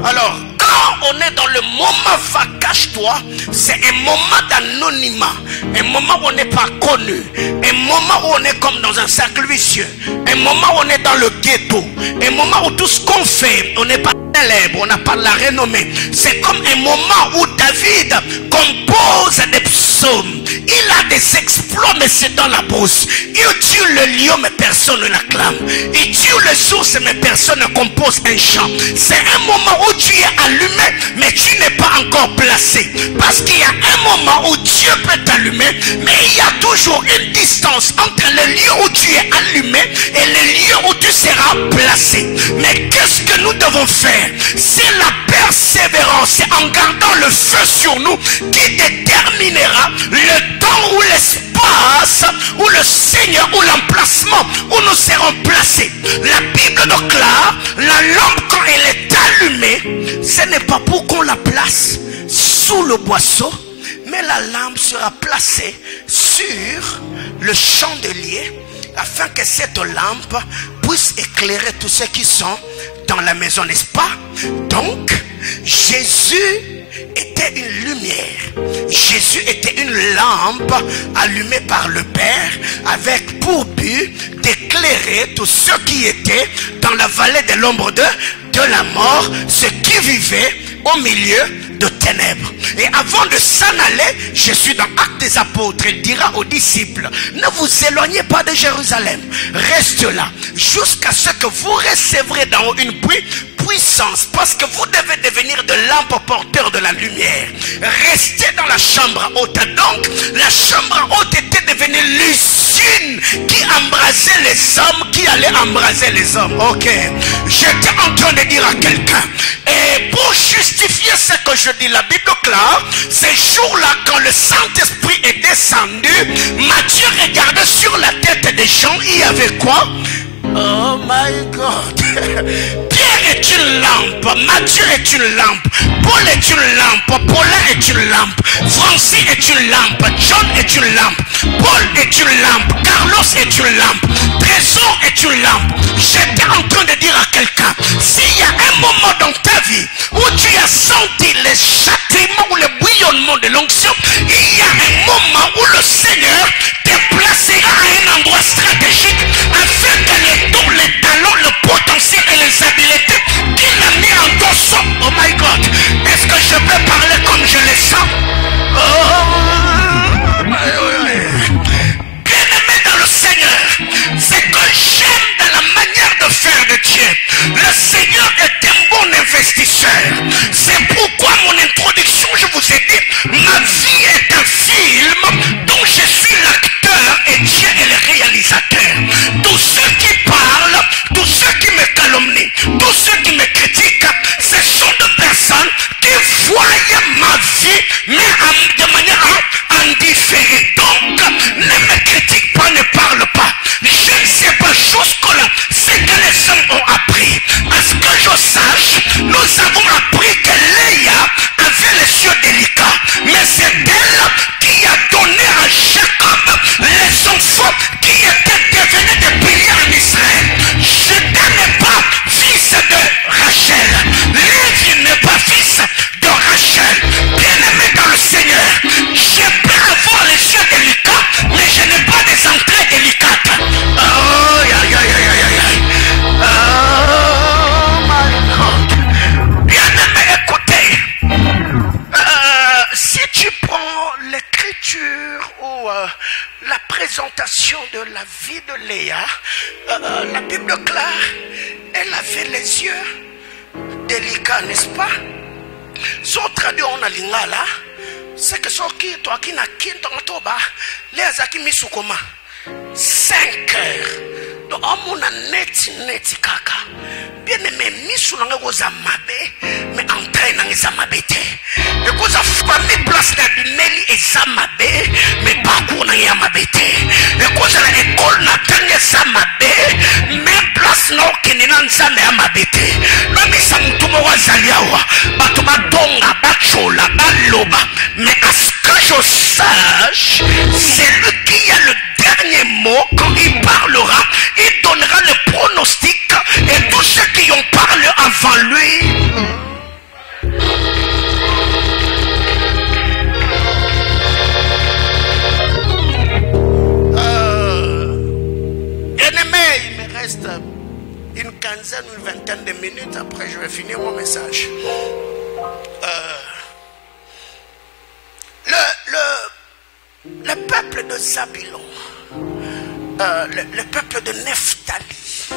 Alors, quand on est dans le moment va cache-toi, c'est un moment d'anonymat, un moment où on n'est pas connu, un moment où on est comme dans un cercle vicieux, un moment où on est dans le ghetto, un moment où tout ce qu'on fait, on n'est pas célèbre, on n'a pas la renommée. C'est comme un moment où David compose des psaumes. Il a des exploits, mais c'est dans la brousse. Il tue le lion, mais personne ne l'acclame. Il tue les ours, mais personne ne compose un chant. C'est un moment où tu es allumé, mais tu n'es pas encore placé. Parce qu'il y a un moment où Dieu peut t'allumer, mais il y a toujours une distance entre le lieu où tu es allumé et le lieu où tu seras placé. Mais qu'est-ce que nous devons faire? C'est la persévérance, c'est en gardant le feu sur nous qui déterminera le temps ou l'espace où le Seigneur, ou l'emplacement où nous serons placés. La Bible déclare, la lampe quand elle est allumée, ce n'est pas pour qu'on la place sous le boisseau, mais la lampe sera placée sur le chandelier afin que cette lampe puisse éclairer tous ceux qui sont dans la maison, n'est-ce pas? Donc, Jésus était une lumière. Jésus était une lampe allumée par le Père avec pour but d'éclairer tous ceux qui étaient dans la vallée de l'ombre de la mort, ceux qui vivaient au milieu de ténèbres. Et avant de s'en aller, Jésus dans Actes des Apôtres, il dira aux disciples, ne vous éloignez pas de Jérusalem, reste là, jusqu'à ce que vous recevrez dans haut une puissance, parce que vous devez devenir de lampes porteurs de la lumière. Restez dans la chambre haute. Donc, la chambre haute était devenue l'usine qui embrasait les hommes, qui allait embraser les hommes. Ok, j'étais en train de dire à quelqu'un, et pour justifier ce que je dis, la Bible clare, ces jours-là, quand le Saint-Esprit est descendu, Matthieu regardait sur la tête des gens, il y avait quoi? Oh my God. Pierre est une lampe, Matthieu est une lampe, Paul est une lampe, Paulin est une lampe, Francis est une lampe, John est une lampe, Paul est une lampe, Carlos est une lampe, Trésor est une lampe. J'étais en train de dire à quelqu'un, s'il y a un moment dans ta vie où tu as senti les châtiments ou le bouillonnement de l'onction, il y a un moment où le Seigneur te placera à un endroit stratégique afin que les talents, le potentiel et les habiletés qu'il a mis en ton sang. Oh my God, est-ce que je peux parler comme je le sens? Bien-aimé dans le Seigneur, c'est que j'aime dans la manière de faire de Dieu. Le Seigneur est un bon investisseur. C'est pourquoi mon introduction, je vous ai dit, ma vie est un film dont je suis l'acteur et Dieu est le réalisateur. Tous ceux qui parlent, tous ceux qui me calomnient, tous ceux qui me critiquent, ce sont des personnes qui voient ma vie, mais de manière indifférente. Donc, ne me critique pas, ne parle pas. Je ne sais pas jusque-là ce que les hommes ont appris. À ce que je sache, nous avons appris que Léa avait les yeux délicats. Mais c'est elle qui a donné à Jacob les enfants qui étaient devenus des piliers en Israël. Judas n'est pas fils de Rachel. Lévi n'est pas fils de Rachel. Bien-aimé dans le Seigneur, je peux avoir les yeux délicats, mais je n'ai pas des entrées délicates. Oh, aïe, aïe, aïe, aïe, aïe. Oh, my God. Bien-aimé, écoutez. Si tu prends l'écriture ou la présentation de la vie de Léa, la Bible clare, elle avait les yeux délicats, n'est-ce pas? Son traduit on a lingala, c'est que ce qui toi qui n'a qu'un temps les azaki misukoma 5 heures. Donc on a net kaka. Bien aimé misu nanga goza mabe, mais entraîne nanga zamabe te. Et cause a famille place na bimeli et zamabe, mais parcours nanga mabe te. Et cause la école na tanga zamabe, mais place na kenena nzambe amabe te. Na misa mutumo wa zaliawa, bato badonga bachola baloba, mais à ce que je sache, c'est lui qui a le dernier mot. Quand il parlera, il donnera le pronostic, et tous ceux qui ont parlé avant lui. Bien-aimé, il me reste une quinzaine, une vingtaine de minutes, après je vais finir mon message. Le peuple de Zabulon, le peuple de Nephtali,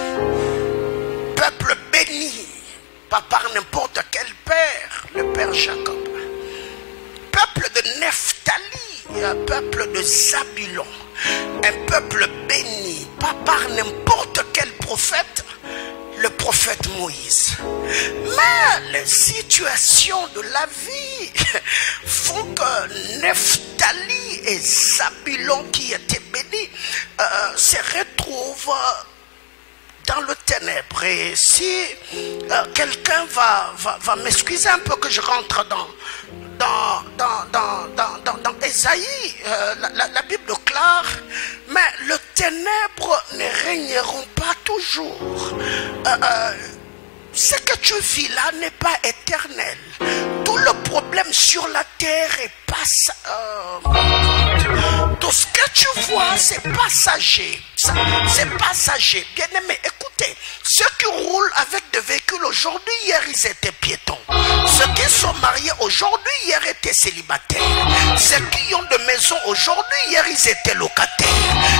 peuple béni, pas par n'importe quel père, le père Jacob. Peuple de Nephtali, un peuple de Zabulon, un peuple béni, pas par n'importe quel prophète, le prophète Moïse. Mais les situations de la vie font que Nephtali et Zabulon qui étaient bénis se retrouvent dans le ténèbre. Et si quelqu'un va m'excuser un peu que je rentre dans Ésaïe, la Bible clare, mais le ténèbre ne régneront pas toujours. Ce que tu vis là n'est pas éternel. Tout le problème sur la terre est tout ce que tu vois, c'est passager. C'est passager. Bien aimé, écoutez, ceux qui roulent avec des véhicules véhicules aujourd'hui, hier ils étaient piétons. Ceux qui sont mariés aujourd'hui, hier étaient célibataires. Ceux qui ont de maisons aujourd'hui, hier ils étaient locataires.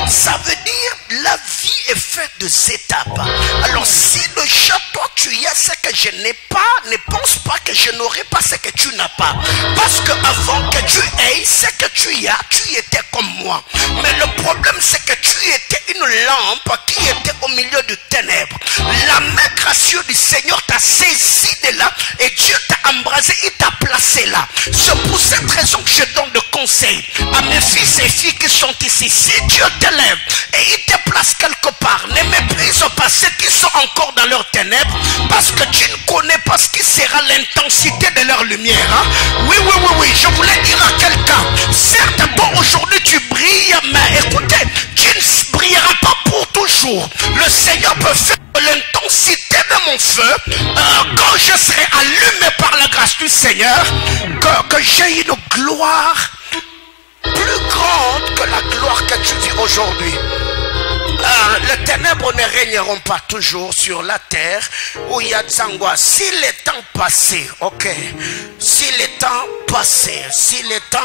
Ça veut dire la vie est faite de étapes. Alors si déjà toi tu y as ce que je n'ai pas, ne pense pas que je n'aurai pas ce que tu n'as pas. Parce que avant que tu aies ce que tu y as, tu étais comme moi. Mais le problème c'est que tu étais une lampe qui était au milieu du ténèbres. La main gracieuse du Seigneur t'a saisi de là et Dieu t'a embrasé, il t'a placé là. C'est pour cette raison que je donne de conseils à mes fils et filles qui sont ici. Si Dieu t'élève et il te place quelque part, ne méprise pas ceux qui sont encore dans leurs ténèbres, parce que tu ne connais pas ce qui sera l'intensité de leur lumière. Hein? Oui, je voulais dire à quelqu'un, certes toi aujourd'hui tu brilles, mais écoutez, tu ne brilleras pas pour toujours. Le Seigneur peut faire l'intensité de mon feu quand je serai allumé par la grâce du Seigneur, que j'ai une gloire plus grande que la gloire que tu vis aujourd'hui. Les ténèbres ne régneront pas toujours sur la terre où il y a des angoisses. Si les temps passés, ok, si les temps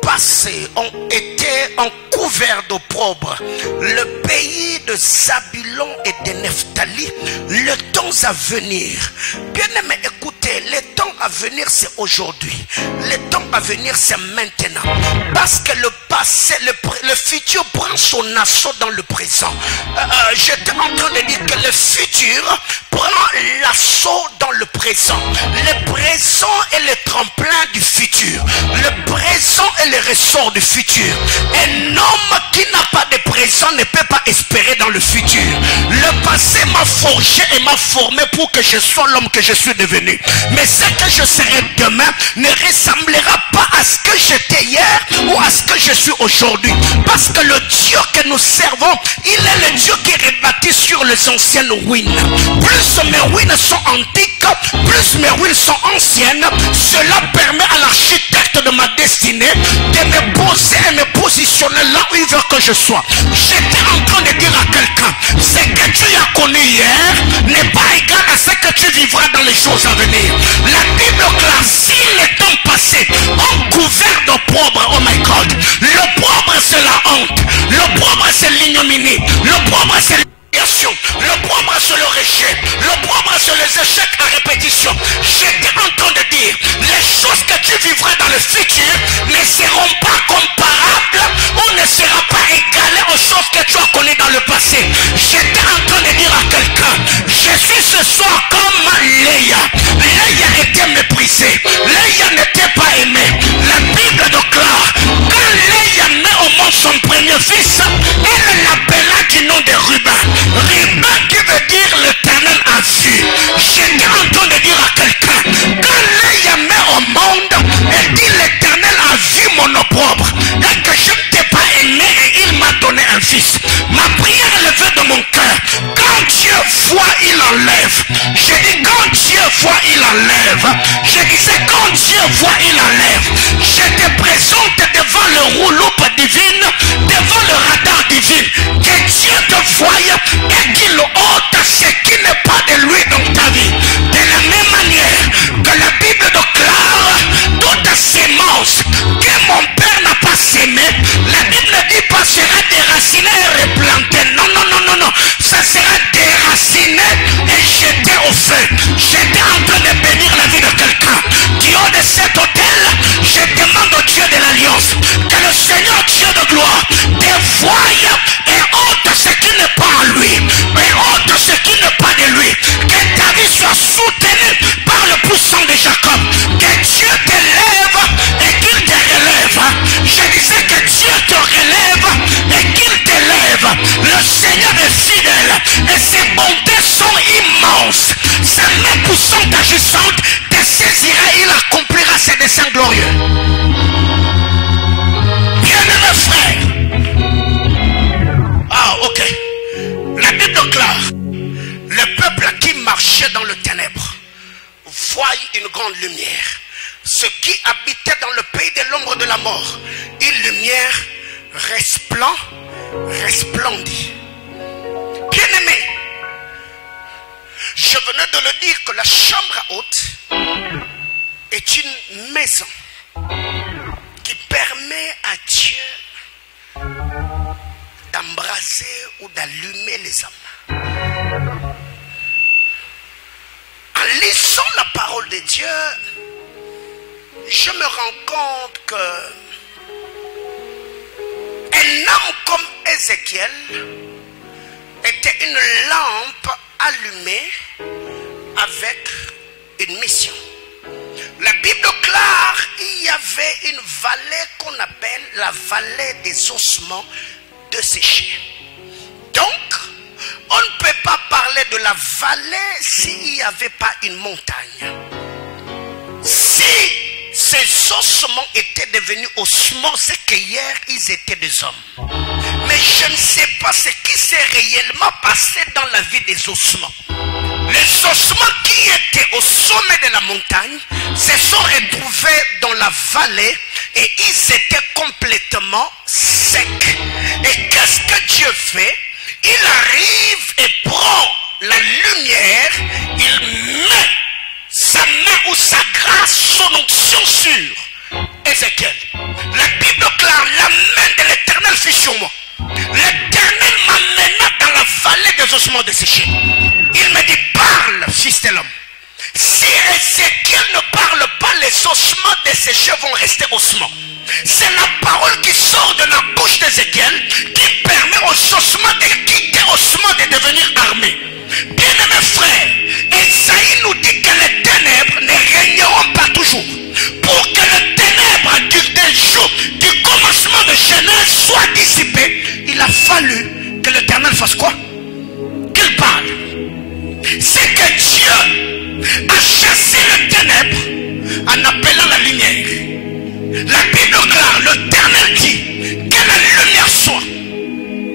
passés ont été en couvert d'opprobre, le pays de Zabulon et de Nephtali, le temps à venir, bien aimé, écoutez, le temps à venir c'est aujourd'hui, le temps à venir c'est maintenant, parce que le passé, le futur prend son assaut dans le présent. J'étais en train de dire que le futur prend l'assaut dans le présent. Le présent est le tremplin du futur. Le présent est le ressort du futur. Un homme qui n'a pas de présent ne peut pas espérer dans le futur. Le passé m'a forgé et m'a formé pour que je sois l'homme que je suis devenu. Mais ce que je serai demain ne ressemblera pas à ce que j'étais hier ou à ce que je suis aujourd'hui. Parce que le Dieu que nous servons, il est le Dieu qui est rebâti sur les anciennes ruines. Plus mes ruines sont antiques, plus mes ruines sont anciennes, cela permet à l'architecte de ma destinée de me poser et me positionner là où il veut que je sois. J'étais en train de dire à quelqu'un, ce que tu as connu hier n'est pas égal à ce que tu vivras dans les jours à venir. La Bible classe, si les temps passés ont couvert d'opprobre, oh my God, l'opprobre c'est la honte, l'opprobre c'est l'ignominie, l'opprobre c'est l'opprobre c'est le rejet, l'opprobre c'est les échecs à répétition. J'étais en train de dire, les choses que tu vivras dans le futur ne seront pas comparables ou ne seront pas égalées aux choses que tu as connues dans le passé. J'étais en train de dire à quelqu'un, je suis ce soir comme Léa. Léa était méprisée, Léa n'était pas aimée. La Bible déclare, quand Léa met au monde son premier fils, elle l'appela du nom de Ruben. Ruben qui veut dire l'Éternel a vu. J'étais en train de dire à quelqu'un, quand Léa met au monde, elle dit l'Éternel a vu mon opprobre et que je ne t'ai pas aimé et il m'a donné un fils. Ma prière est levée de mon cœur. Quand Dieu voit, il enlève. Je dis quand Dieu voit, il enlève. Je disais quand Dieu voit, il enlève. Je te présente devant le rouloupe divine, devant le radar divin. Que Dieu te voie et qu'il ôte ce qui n'est pas de lui dans ta vie. De la même manière que la Bible déclare, toute sémence que mon père n'a pas sémé, la Bible ne dit pas sera déraciné et replanté. Non. Ça sera déraciné et jeté au feu. J'étais en train de bénir la vie de quelqu'un qui haut de cet hôtel. Je demande au Dieu de l'Alliance que le Seigneur Dieu de gloire te voie et ôte ce qui n'est pas en lui, et ôte ce qui n'est pas de lui. Que ta vie soit soutenue par le puissant de Jacob. Que Dieu t'élève et qu'il te relève. Je disais que Dieu te relève et qu'il t'élève. Le Seigneur est fidèle et ses bontés sont immenses. Sa main puissante agissante te saisira, il accomplira ses desseins glorieux. Bien-aimé frère. Ah, ok. La Bible déclare, le peuple qui marchait dans le ténèbre voit une grande lumière. Ceux qui habitaient dans le pays de l'ombre de la mort, une lumière resplendit. Bien-aimé, je venais de le dire que la chambre à hôte est une maison qui permet à Dieu d'embraser ou d'allumer les âmes. En lisant la parole de Dieu, je me rends compte que un homme comme Ézéchiel était une lampe allumée avec une mission. La Bible déclare qu'il y avait une vallée qu'on appelle la vallée des ossements desséchés. Donc, on ne peut pas parler de la vallée s'il n'y avait pas une montagne. Si ces ossements étaient devenus ossements, c'est qu'hier ils étaient des hommes. Mais je ne sais pas ce qui s'est réellement passé dans la vie des ossements. Les ossements qui étaient au sommet de la montagne se sont retrouvés dans la vallée et ils étaient complètement secs. Et qu'est-ce que Dieu fait? Il arrive et prend la lumière, il met sa main ou sa grâce, son onction sur Ézéchiel. La Bible déclare: la main de l'Éternel fut sur moi. L'Éternel m'amena dans la vallée des ossements desséchés. Il me dit: parle, fils de l'homme. Si Ézéchiel ne parle pas, les ossements desséchés vont rester ossements. C'est la parole qui sort de la bouche d'Ézéchiel qui permet aux ossements de quitter ossements de devenir armés. Bien-aimés frères, Esaïe nous dit que les ténèbres ne régneront pas toujours. Pour que les ténèbres des jours du commencement de Genèse soient dissipées, il a fallu que l'Éternel fasse quoi? Qu'il parle. C'est que Dieu a chassé les ténèbres en appelant la lumière. La Bible déclare: l'Éternel dit que la lumière soit,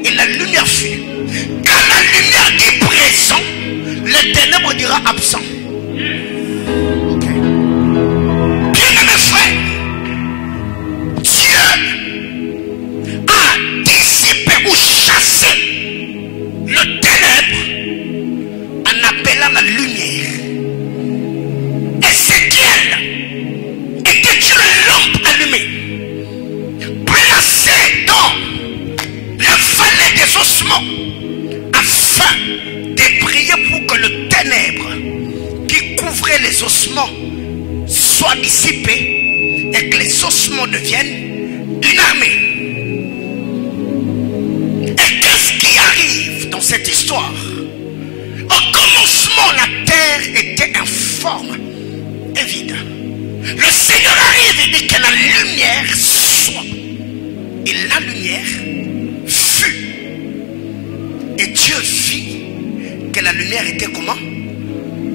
et la lumière fut. Quand la lumière dit présent, le ténèbre dira absent. Okay. Bien-aimés frères, Dieu a dissipé ou chassé le ténèbre en appelant la lumière. Ézéchiel était une lampe allumée, placée dans la vallée des ossements, afin de prier pour que le ténèbre qui couvrait les ossements soit dissipé et que les ossements deviennent une armée. Et qu'est-ce qui arrive dans cette histoire? Au commencement, la terre était informe et vide. Le Seigneur arrive et dit que la lumière soit. Et la lumière fut. Et Dieu vit que la lumière était comment?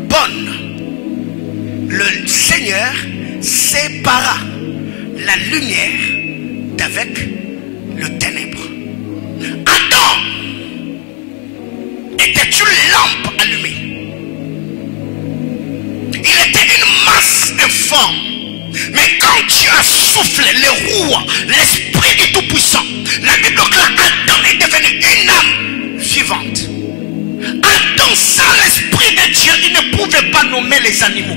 Bonne. Le Seigneur sépara la lumière d'avec le ténèbre. Adam était une lampe allumée. Il était une masse informe. Mais quand Dieu a soufflé le roi, l'esprit du Tout-Puissant, la Bible déclare: Adam est devenu une âme vivante. Adam, sans l'esprit de Dieu, il ne pouvait pas nommer les animaux.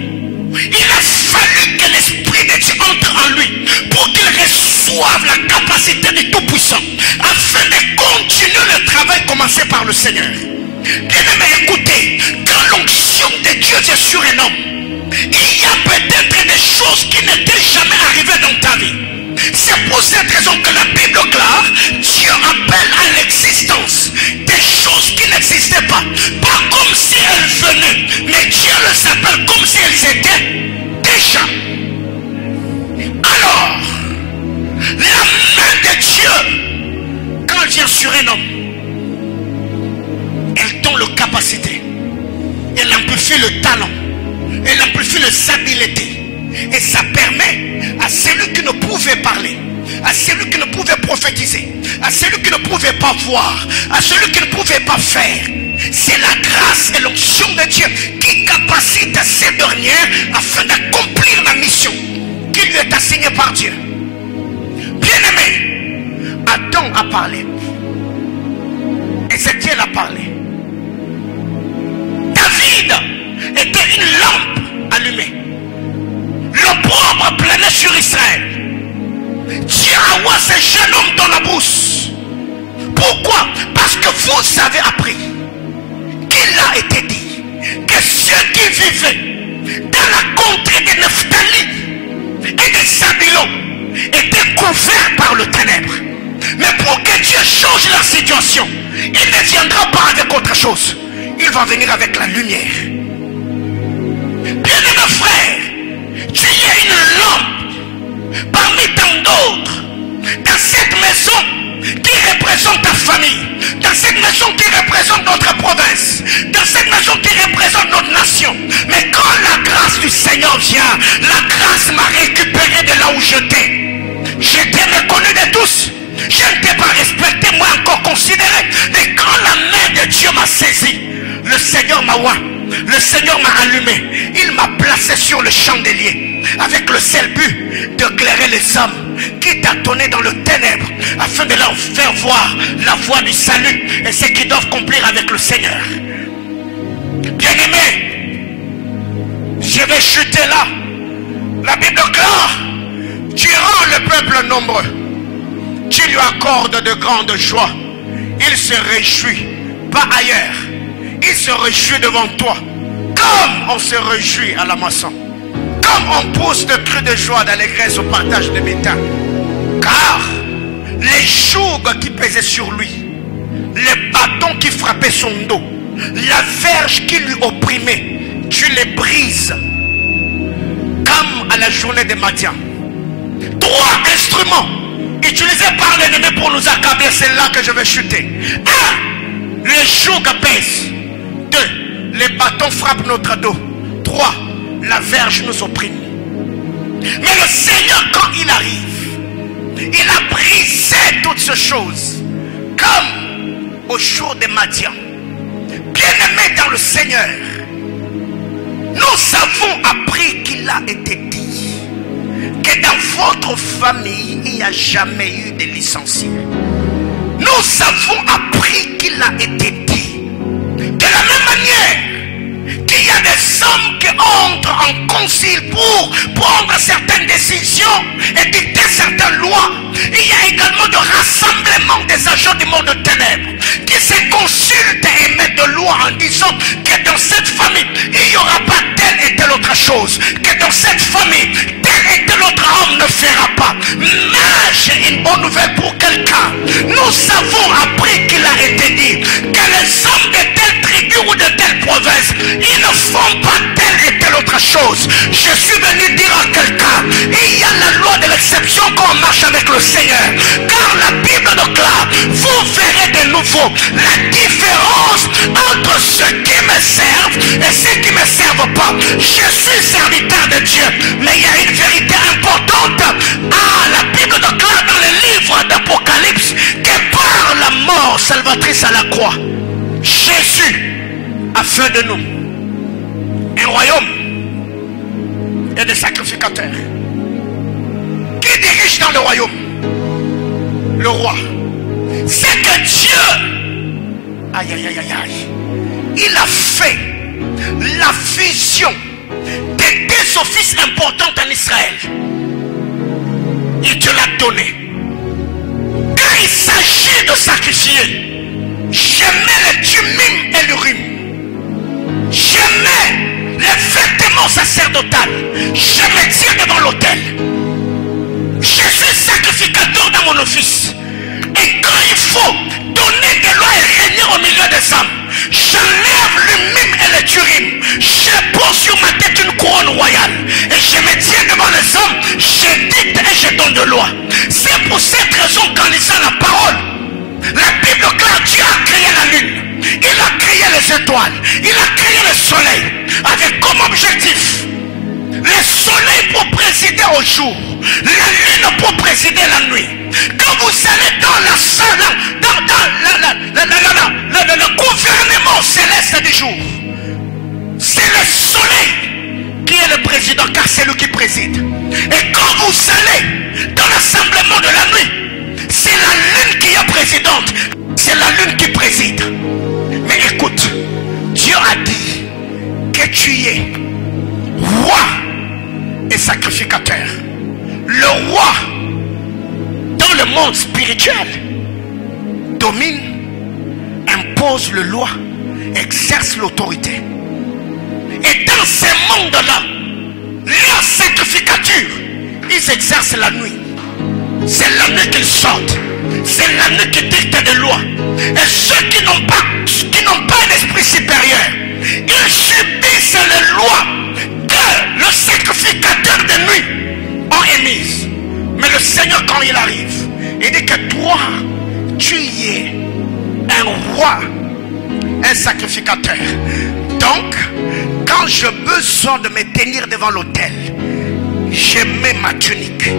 Il a fallu que l'esprit de Dieu entre en lui pour qu'il reçoive la capacité du Tout-Puissant afin de continuer le travail commencé par le Seigneur. Bien-aimés, écoutez, quand l'onction de Dieu est sur un homme, il y a peut-être des choses qui n'étaient jamais arrivées dans ta vie. C'est pour cette raison que la Bible déclare: Dieu appelle à l'existence des choses qui n'existaient pas. Pas comme si elles venaient, mais Dieu les appelle comme si elles étaient déjà. Alors, la main de Dieu, quand elle vient sur un homme, elle donne la capacité, elle amplifie le talent, elle amplifie les habiletés. Et ça permet à celui qui ne pouvait parler, à celui qui ne pouvait prophétiser, à celui qui ne pouvait pas voir, à celui qui ne pouvait pas faire. C'est la grâce et l'onction de Dieu qui capacite ces dernières afin d'accomplir la mission qui lui est assignée par Dieu. Bien-aimé, Adam a parlé, Ézéchiel a parlé, David une lampe allumée. L'opprobre planait sur Israël. Dieu envoie ce jeune homme dans la brousse. Pourquoi? Parce que vous avez appris qu'il a été dit que ceux qui vivaient dans la contrée de Nephtali et de Zabulon étaient couverts par le ténèbre. Mais pour que Dieu change leur situation, il ne viendra pas avec autre chose. Il va venir avec la lumière. Bien-aimé frère, tu es une lampe parmi tant d'autres dans cette maison qui représente ta famille, dans cette maison qui représente notre province, dans cette maison qui représente notre nation. Mais quand la grâce du Seigneur vient, la grâce m'a récupéré de là où j'étais. J'étais méconnu de tous. Je ne t'ai pas respecté, moi encore considéré. Mais quand la main de Dieu m'a saisi, le Seigneur m'a oint. Le Seigneur m'a allumé. Il m'a placé sur le chandelier avec le seul but d'éclairer les hommes qui tâtonnaient dans le ténèbre afin de leur faire voir la voie du salut et ce qu'ils doivent accomplir avec le Seigneur. Bien-aimé, je vais chuter là. La Bible déclare: tu rends le peuple nombreux, tu lui accordes de grandes joies. Il se réjouit, pas ailleurs. Il se réjouit devant toi, comme on se réjouit à la moisson, comme on pousse de cris de joie d'allégresse au partage de bétail. Car les jougs qui pesaient sur lui, les bâtons qui frappaient son dos, la verge qui lui opprimait, tu les brises comme à la journée de Madian. 3 instruments utilisés par l'ennemi pour nous accabler, c'est là que je vais chuter. 1. Les jougs pèsent. 2. Les bâtons frappent notre dos. 3. La verge nous opprime. Mais le Seigneur, quand il arrive, il a brisé toutes ces choses comme au jour de Madian. Bien-aimés dans le Seigneur, nous avons appris qu'il a été dit que dans votre famille, il n'y a jamais eu de licenciés. Nous avons appris qu'il a été dit de la même manière qu'il y a des hommes qui entrent en concile pour prendre certaines décisions et dicter certaines lois. Il y a également de rassemblement des agents du monde de ténèbres qui se consultent et émettent de lois en disant que dans cette famille, il n'y aura pas telle et telle autre chose, que dans cette famille, tel et tel autre homme ne fera pas. Mais j'ai une bonne nouvelle pour quelqu'un. Nous avons appris qu'il a été dit que les hommes de telle tribu ou de telle province, ils ne font pas telle et telle autre chose. Je suis venu dire à quelqu'un, il y a la loi de l'exception quand on marche avec le Seigneur. Car la Bible déclare, vous verrez de nouveau la différence entre ceux qui me servent et ceux qui ne me servent pas. Je suis serviteur de Dieu, mais il y a une vérité importante. La Bible déclare dans le livre d'Apocalypse que par la mort salvatrice à la croix, Jésus a fait de nous un royaume et des sacrificateurs. Qui dirige dans le royaume? Le roi. C'est que Dieu, aïe aïe aïe aïe, il a fait la fusion des 2 offices importants en Israël. Il te l'a donné. Quand il s'agit de sacrifier, je mets le tumim et l'urim. Je mets les vêtements sacerdotal. Je me tiens devant l'autel. Je suis sacrificateur dans mon office. Et quand il faut donner des lois et régner au milieu des hommes, j'enlève le mime et le turim. Je pose sur ma tête une couronne royale. Et je me tiens devant les hommes. Je dicte et je donne de loi. C'est pour cette raison qu'en lisant la parole, la Bible déclare Dieu a créé la lune. Il a créé les étoiles. Il a créé le soleil. Avec comme objectif le soleil pour présider au jour, la lune pour présider la nuit. Quand vous allez dans la salle, dans le gouvernement céleste du jour, c'est le soleil qui est le président, car c'est lui qui préside. Et quand vous allez dans l'assemblement de la nuit, c'est la lune qui est présidente, c'est la lune qui préside. Mais écoute, Dieu a dit que tu es roi est sacrificateur. Le roi, dans le monde spirituel, domine, impose le loi, exerce l'autorité. Et dans ces mondes-là, leur sacrificature, ils exercent la nuit. C'est la nuit qu'ils sortent. C'est la nuit qui dicte des lois. Et ceux qui n'ont pas un esprit supérieur, ils subissent les lois que le sacrificateur de nuit ont émises. Mais le Seigneur, quand il arrive, il dit que toi, tu y es un roi, un sacrificateur. Donc, quand j'ai besoin de me tenir devant l'autel, je mets ma tunique,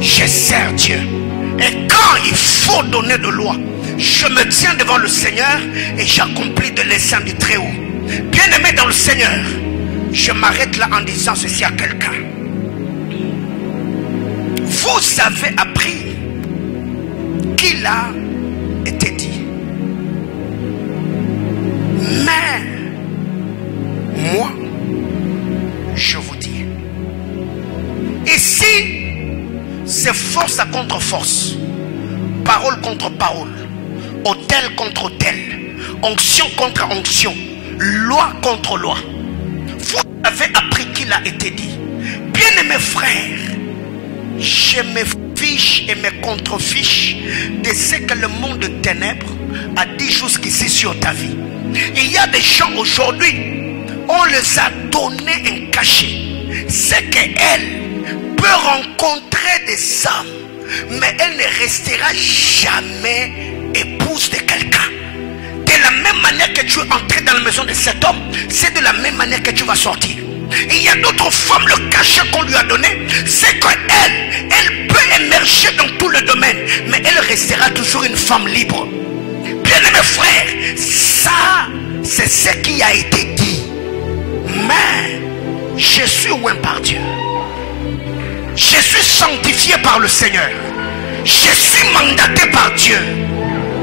je sers Dieu. Et quand il faut donner de loi, je me tiens devant le Seigneur et j'accomplis de l'essence du Très-Haut. Bien-aimé dans le Seigneur, je m'arrête là en disant ceci à quelqu'un. Vous avez appris qu'il a été dit. Mais moi, je vous dis, ici, c'est force contre force, parole contre parole, autel contre autel, onction contre onction, loi contre loi. Vous avez appris qu'il a été dit. Bien-aimés frères, je me fiche et me contrefiche de ce que le monde de ténèbres a dit jusqu'ici sur ta vie. Il y a des gens aujourd'hui, on les a donné un cachet. C'est qu'elle peut rencontrer des hommes, mais elle ne restera jamais épouse de quelqu'un. De la même manière que tu es entré dans la maison de cet homme, c'est de la même manière que tu vas sortir. Il y a d'autres femmes, le cachet qu'on lui a donné, c'est qu'elle peut émerger dans tout le domaine, mais elle restera toujours une femme libre. Bien-aimés frères, ça, c'est ce qui a été dit. Mais je suis oint par Dieu. Je suis sanctifié par le Seigneur. Je suis mandaté par Dieu.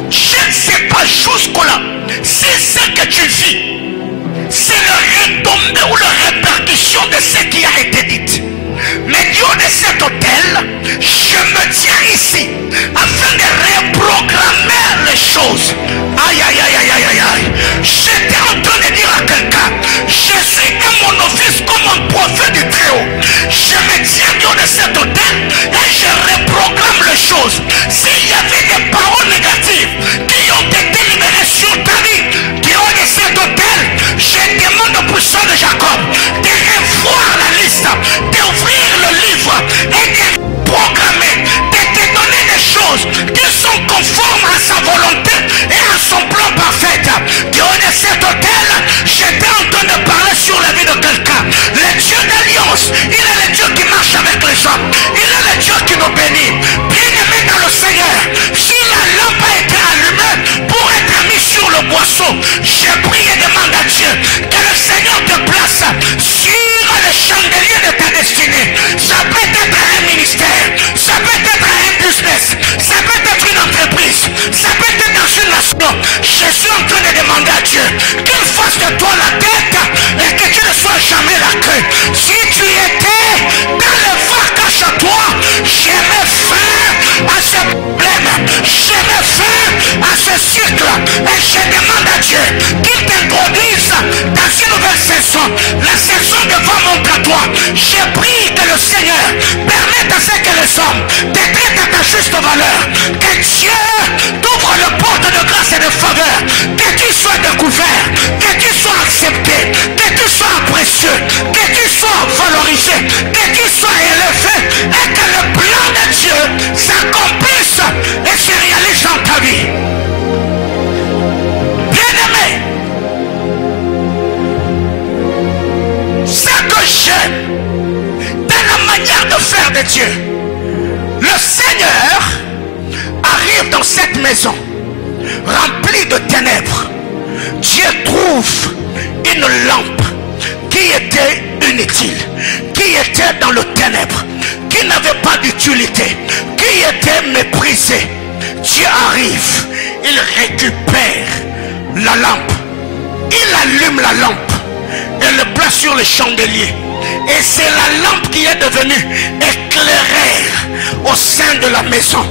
Je ne sais pas jusqu'au-là si ce que tu vis, c'est le retombé ou la répercussion de ce qui a été dit. Mais Dieu de cet hôtel, je me tiens ici afin de reprogrammer les choses. Aïe, aïe, aïe, aïe, aïe, aïe. J'étais en train de dire à quelqu'un, je suis à mon office comme un prophète du Très-Haut. Je me tiens Dieu de cet hôtel et je reprogramme les choses. S'il y avait des paroles négatives qui ont été libérées sur ta vie, Dieu de cet hôtel, je demande au puissant de Jacob de revoir la liste, d'ouvrir le livre et de programmer, de te donner des choses qui sont conformes à sa volonté et à son plan parfait. Dieu de cet hôtel, j'étais en train de parler sur la vie de quelqu'un. Le Dieu d'alliance, il est le Dieu qui marche avec les hommes. Il est le Dieu qui nous bénit. Bien-aimé dans le Seigneur, si la lampe a été allumée pour être mise sur le boisseau, je prie et demande à Dieu que le Seigneur te place sur le chandelier de ta destinée. Ça peut être un ministère, ça peut être un business, ça peut être une entreprise, ça peut être dans une nation. Je suis en train de demander à Dieu qu'il fasse de toi la tête et que tu ne sois jamais la queue. Si tu étais dans le vacances à toi, je mets fin à ce problème, je mets fin à ce cycle et je demande à Dieu qu'il t'introduise dans une nouvelle saison, la saison devant mon toi. Je prie que le Seigneur permette à ce que les hommes te traitent à ta juste valeur, que Dieu t'ouvre le porte de grâce et de faveur, que tu sois découvert, que tu sois accepté, que tu sois précieux, que tu sois valorisé, que tu sois élevé et que le plan de Dieu s'accomplisse et se réalise dans ta vie. Bien-aimé, ce que j'aime dans la manière de faire de Dieu, le Seigneur arrive dans cette maison remplie de ténèbres. Dieu trouve une lampe qui était inutile, qui était dans le ténèbre, qui n'avait pas d'utilité, qui était méprisée. Dieu arrive, il récupère la lampe, il allume la lampe et le place sur le chandelier. Et c'est la lampe qui est devenue éclairée au sein de la maison.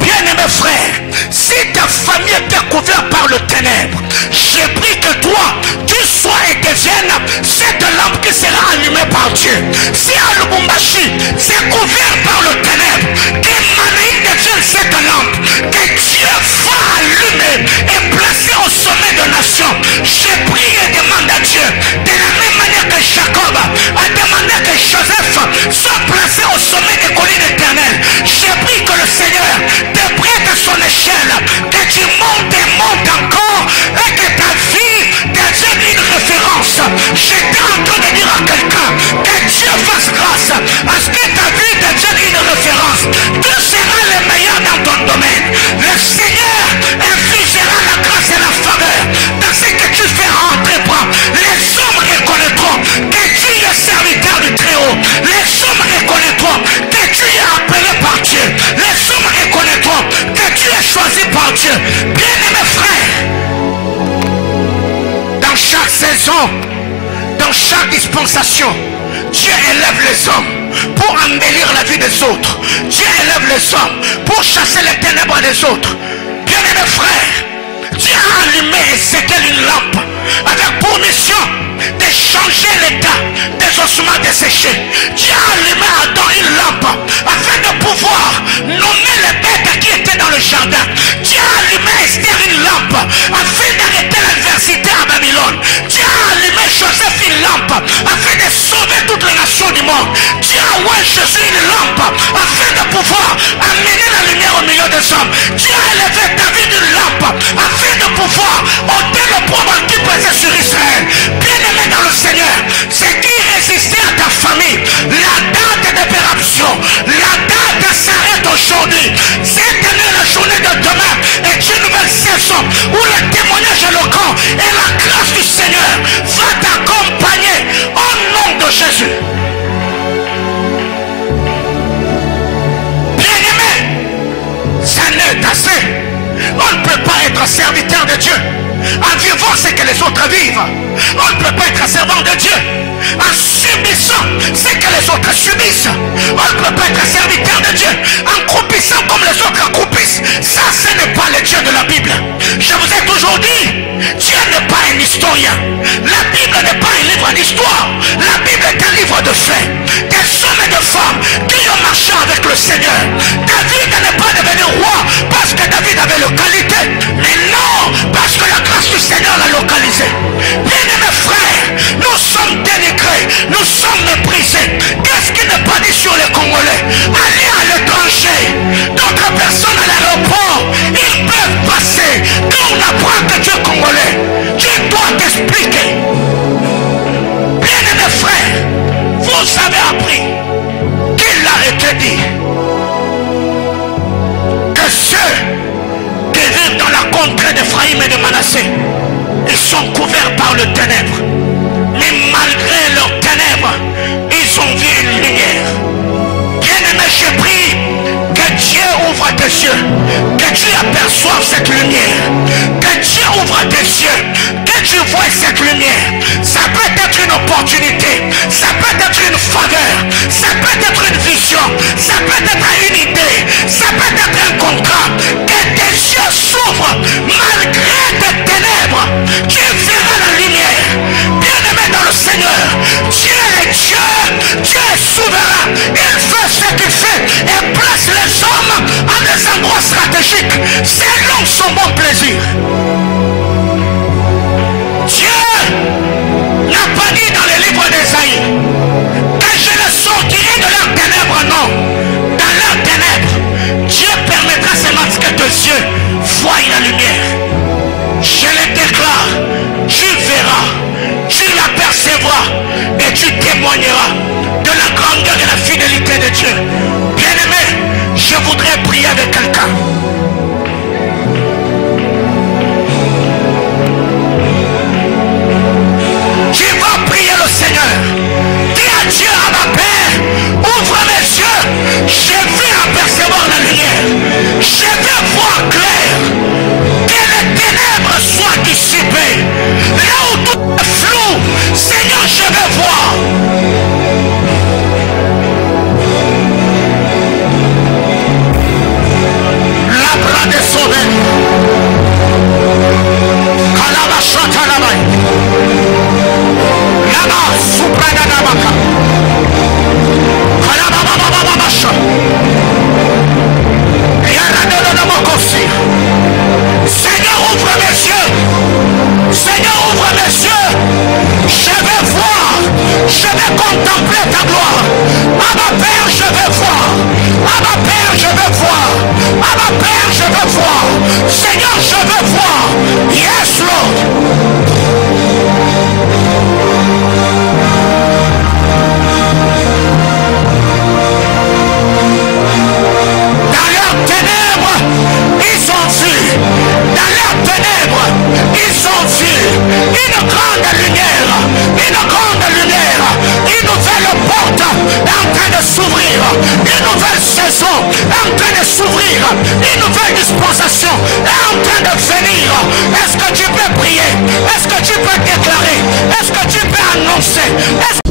Bien-aimé frère, si ta famille est couverte par le ténèbre, j'ai pris que toi, tu sois et deviennes cette lampe qui sera allumée par Dieu. Si à Lubumbashi, c'est couvert par le ténèbre, que Manaï devienne cette lampe, que Dieu va allumer et placer au sommet de nations. J'ai pris et demande à Dieu, de la même manière que Jacob a demandé que Joseph soit placé au sommet des collines éternelles. J'ai pris que le Seigneur te prête à son échelle, que tu montes et montes encore et que ta vie devienne une référence. J'étais en train de dire à quelqu'un que Dieu fasse grâce à ce que ta vie devienne une référence. Tu seras le meilleur dans ton domaine. Le Seigneur infligera la grâce et la faveur dans ce que tu fais entreprendre. Les hommes reconnaîtront que tu es serviteur du Très-Haut. Les hommes reconnaîtront que tu es appelé par Dieu. Les hommes reconnaîtront que tu es choisi par Dieu. Bien-aimé frère, dans chaque saison, dans chaque dispensation, Dieu élève les hommes pour embellir la vie des autres. Dieu élève les hommes pour chasser les ténèbres des autres. Bien-aimé frère, Dieu a allumé Ézéchiel une lampe avec pour mission de changer l'état des ossements desséchés. Dieu a allumé à Adam une lampe afin de pouvoir nommer les bêtes qui étaient dans le jardin. Dieu a allumé à Esther une lampe afin d'arrêter l'adversité à Babylone. Dieu a allumé Joseph une lampe afin de sauver toutes les nations du monde. Dieu a oint Jésus une lampe afin de pouvoir amener la lumière au milieu des hommes. Dieu a élevé David une lampe afin de pouvoir ôter le problème qui pesait sur Israël. Bien-aimé dans le Seigneur, ce qui résistait à ta famille, la date de péremption, la date s'arrête aujourd'hui. Cette année, la journée de demain est une nouvelle saison où le témoignage éloquent et la grâce du Seigneur va t'accompagner au nom de Jésus. Bien-aimé, ça n'est assez. On ne peut pas être serviteur de Dieu en vivant ce que les autres vivent. On ne peut pas être servant de Dieu en subissant ce que les autres subissent. On ne peut pas être serviteur de Dieu en croupissant comme les autres croupissent. Ça, ce n'est pas le Dieu de la Bible. Je vous ai toujours dit, Dieu n'est pas un historien. La Bible n'est pas un livre d'histoire. La Bible est un livre de faits. Des hommes et de femmes qui ont marché avec le Seigneur. David n'est pas devenu roi parce que David avait localité, mais non, parce que la grâce du Seigneur l'a localisé. Bien-aimé frère, nous sommes dénigrés, nous sommes méprisés. Qu'est-ce qui n'est pas dit sur les Congolais? Aller à l'étranger, d'autres personnes à l'aéroport, ils peuvent passer. Quand on apprend que tu es Congolais, tu dois t'expliquer. Bien-aimé frère, vous avez appris qu'il a été dit que ceux qui vivent dans la contrée d'Ephraïm et de Manassé, ils sont couverts par le ténèbre. Mais malgré leurs ténèbres, ils ont vu une lumière. Bien-aimé, j'ai pris que Dieu ouvre tes yeux, que tu aperçoives cette lumière, que Dieu ouvre tes yeux, que tu vois cette lumière. Ça peut être une opportunité, ça peut être une faveur, ça peut être une vision, ça peut être une idée, ça peut être un contrat. Que tes yeux s'ouvrent malgré tes ténèbres, tu verras la lumière. Bien-aimé dans le Seigneur, Dieu est Dieu, Dieu est souverain, il fait ce qu'il fait et place les hommes à des endroits stratégiques selon son bon plaisir. Dieu n'a pas dit dans les livres d'Ésaïe que je les sortirai de leurs ténèbres, non. Seigneur, ouvre mes yeux. Seigneur, ouvre mes yeux. Je vais voir. Je vais contempler ta gloire. Abba Père, je vais voir. Abba Père, je veux voir. Abba Père, je veux voir. Seigneur, je veux voir. Yes, Lord. Dans leurs ténèbres, ils ont vu. Dans leurs ténèbres, ils ont vu une grande lumière. Une grande lumière. Une nouvelle porte est en train de s'ouvrir. Une nouvelle saison est en train de s'ouvrir. Une nouvelle dispensation est en train de venir. Est-ce que tu peux prier? Est-ce que tu peux déclarer? Est-ce que tu peux annoncer? Est-ce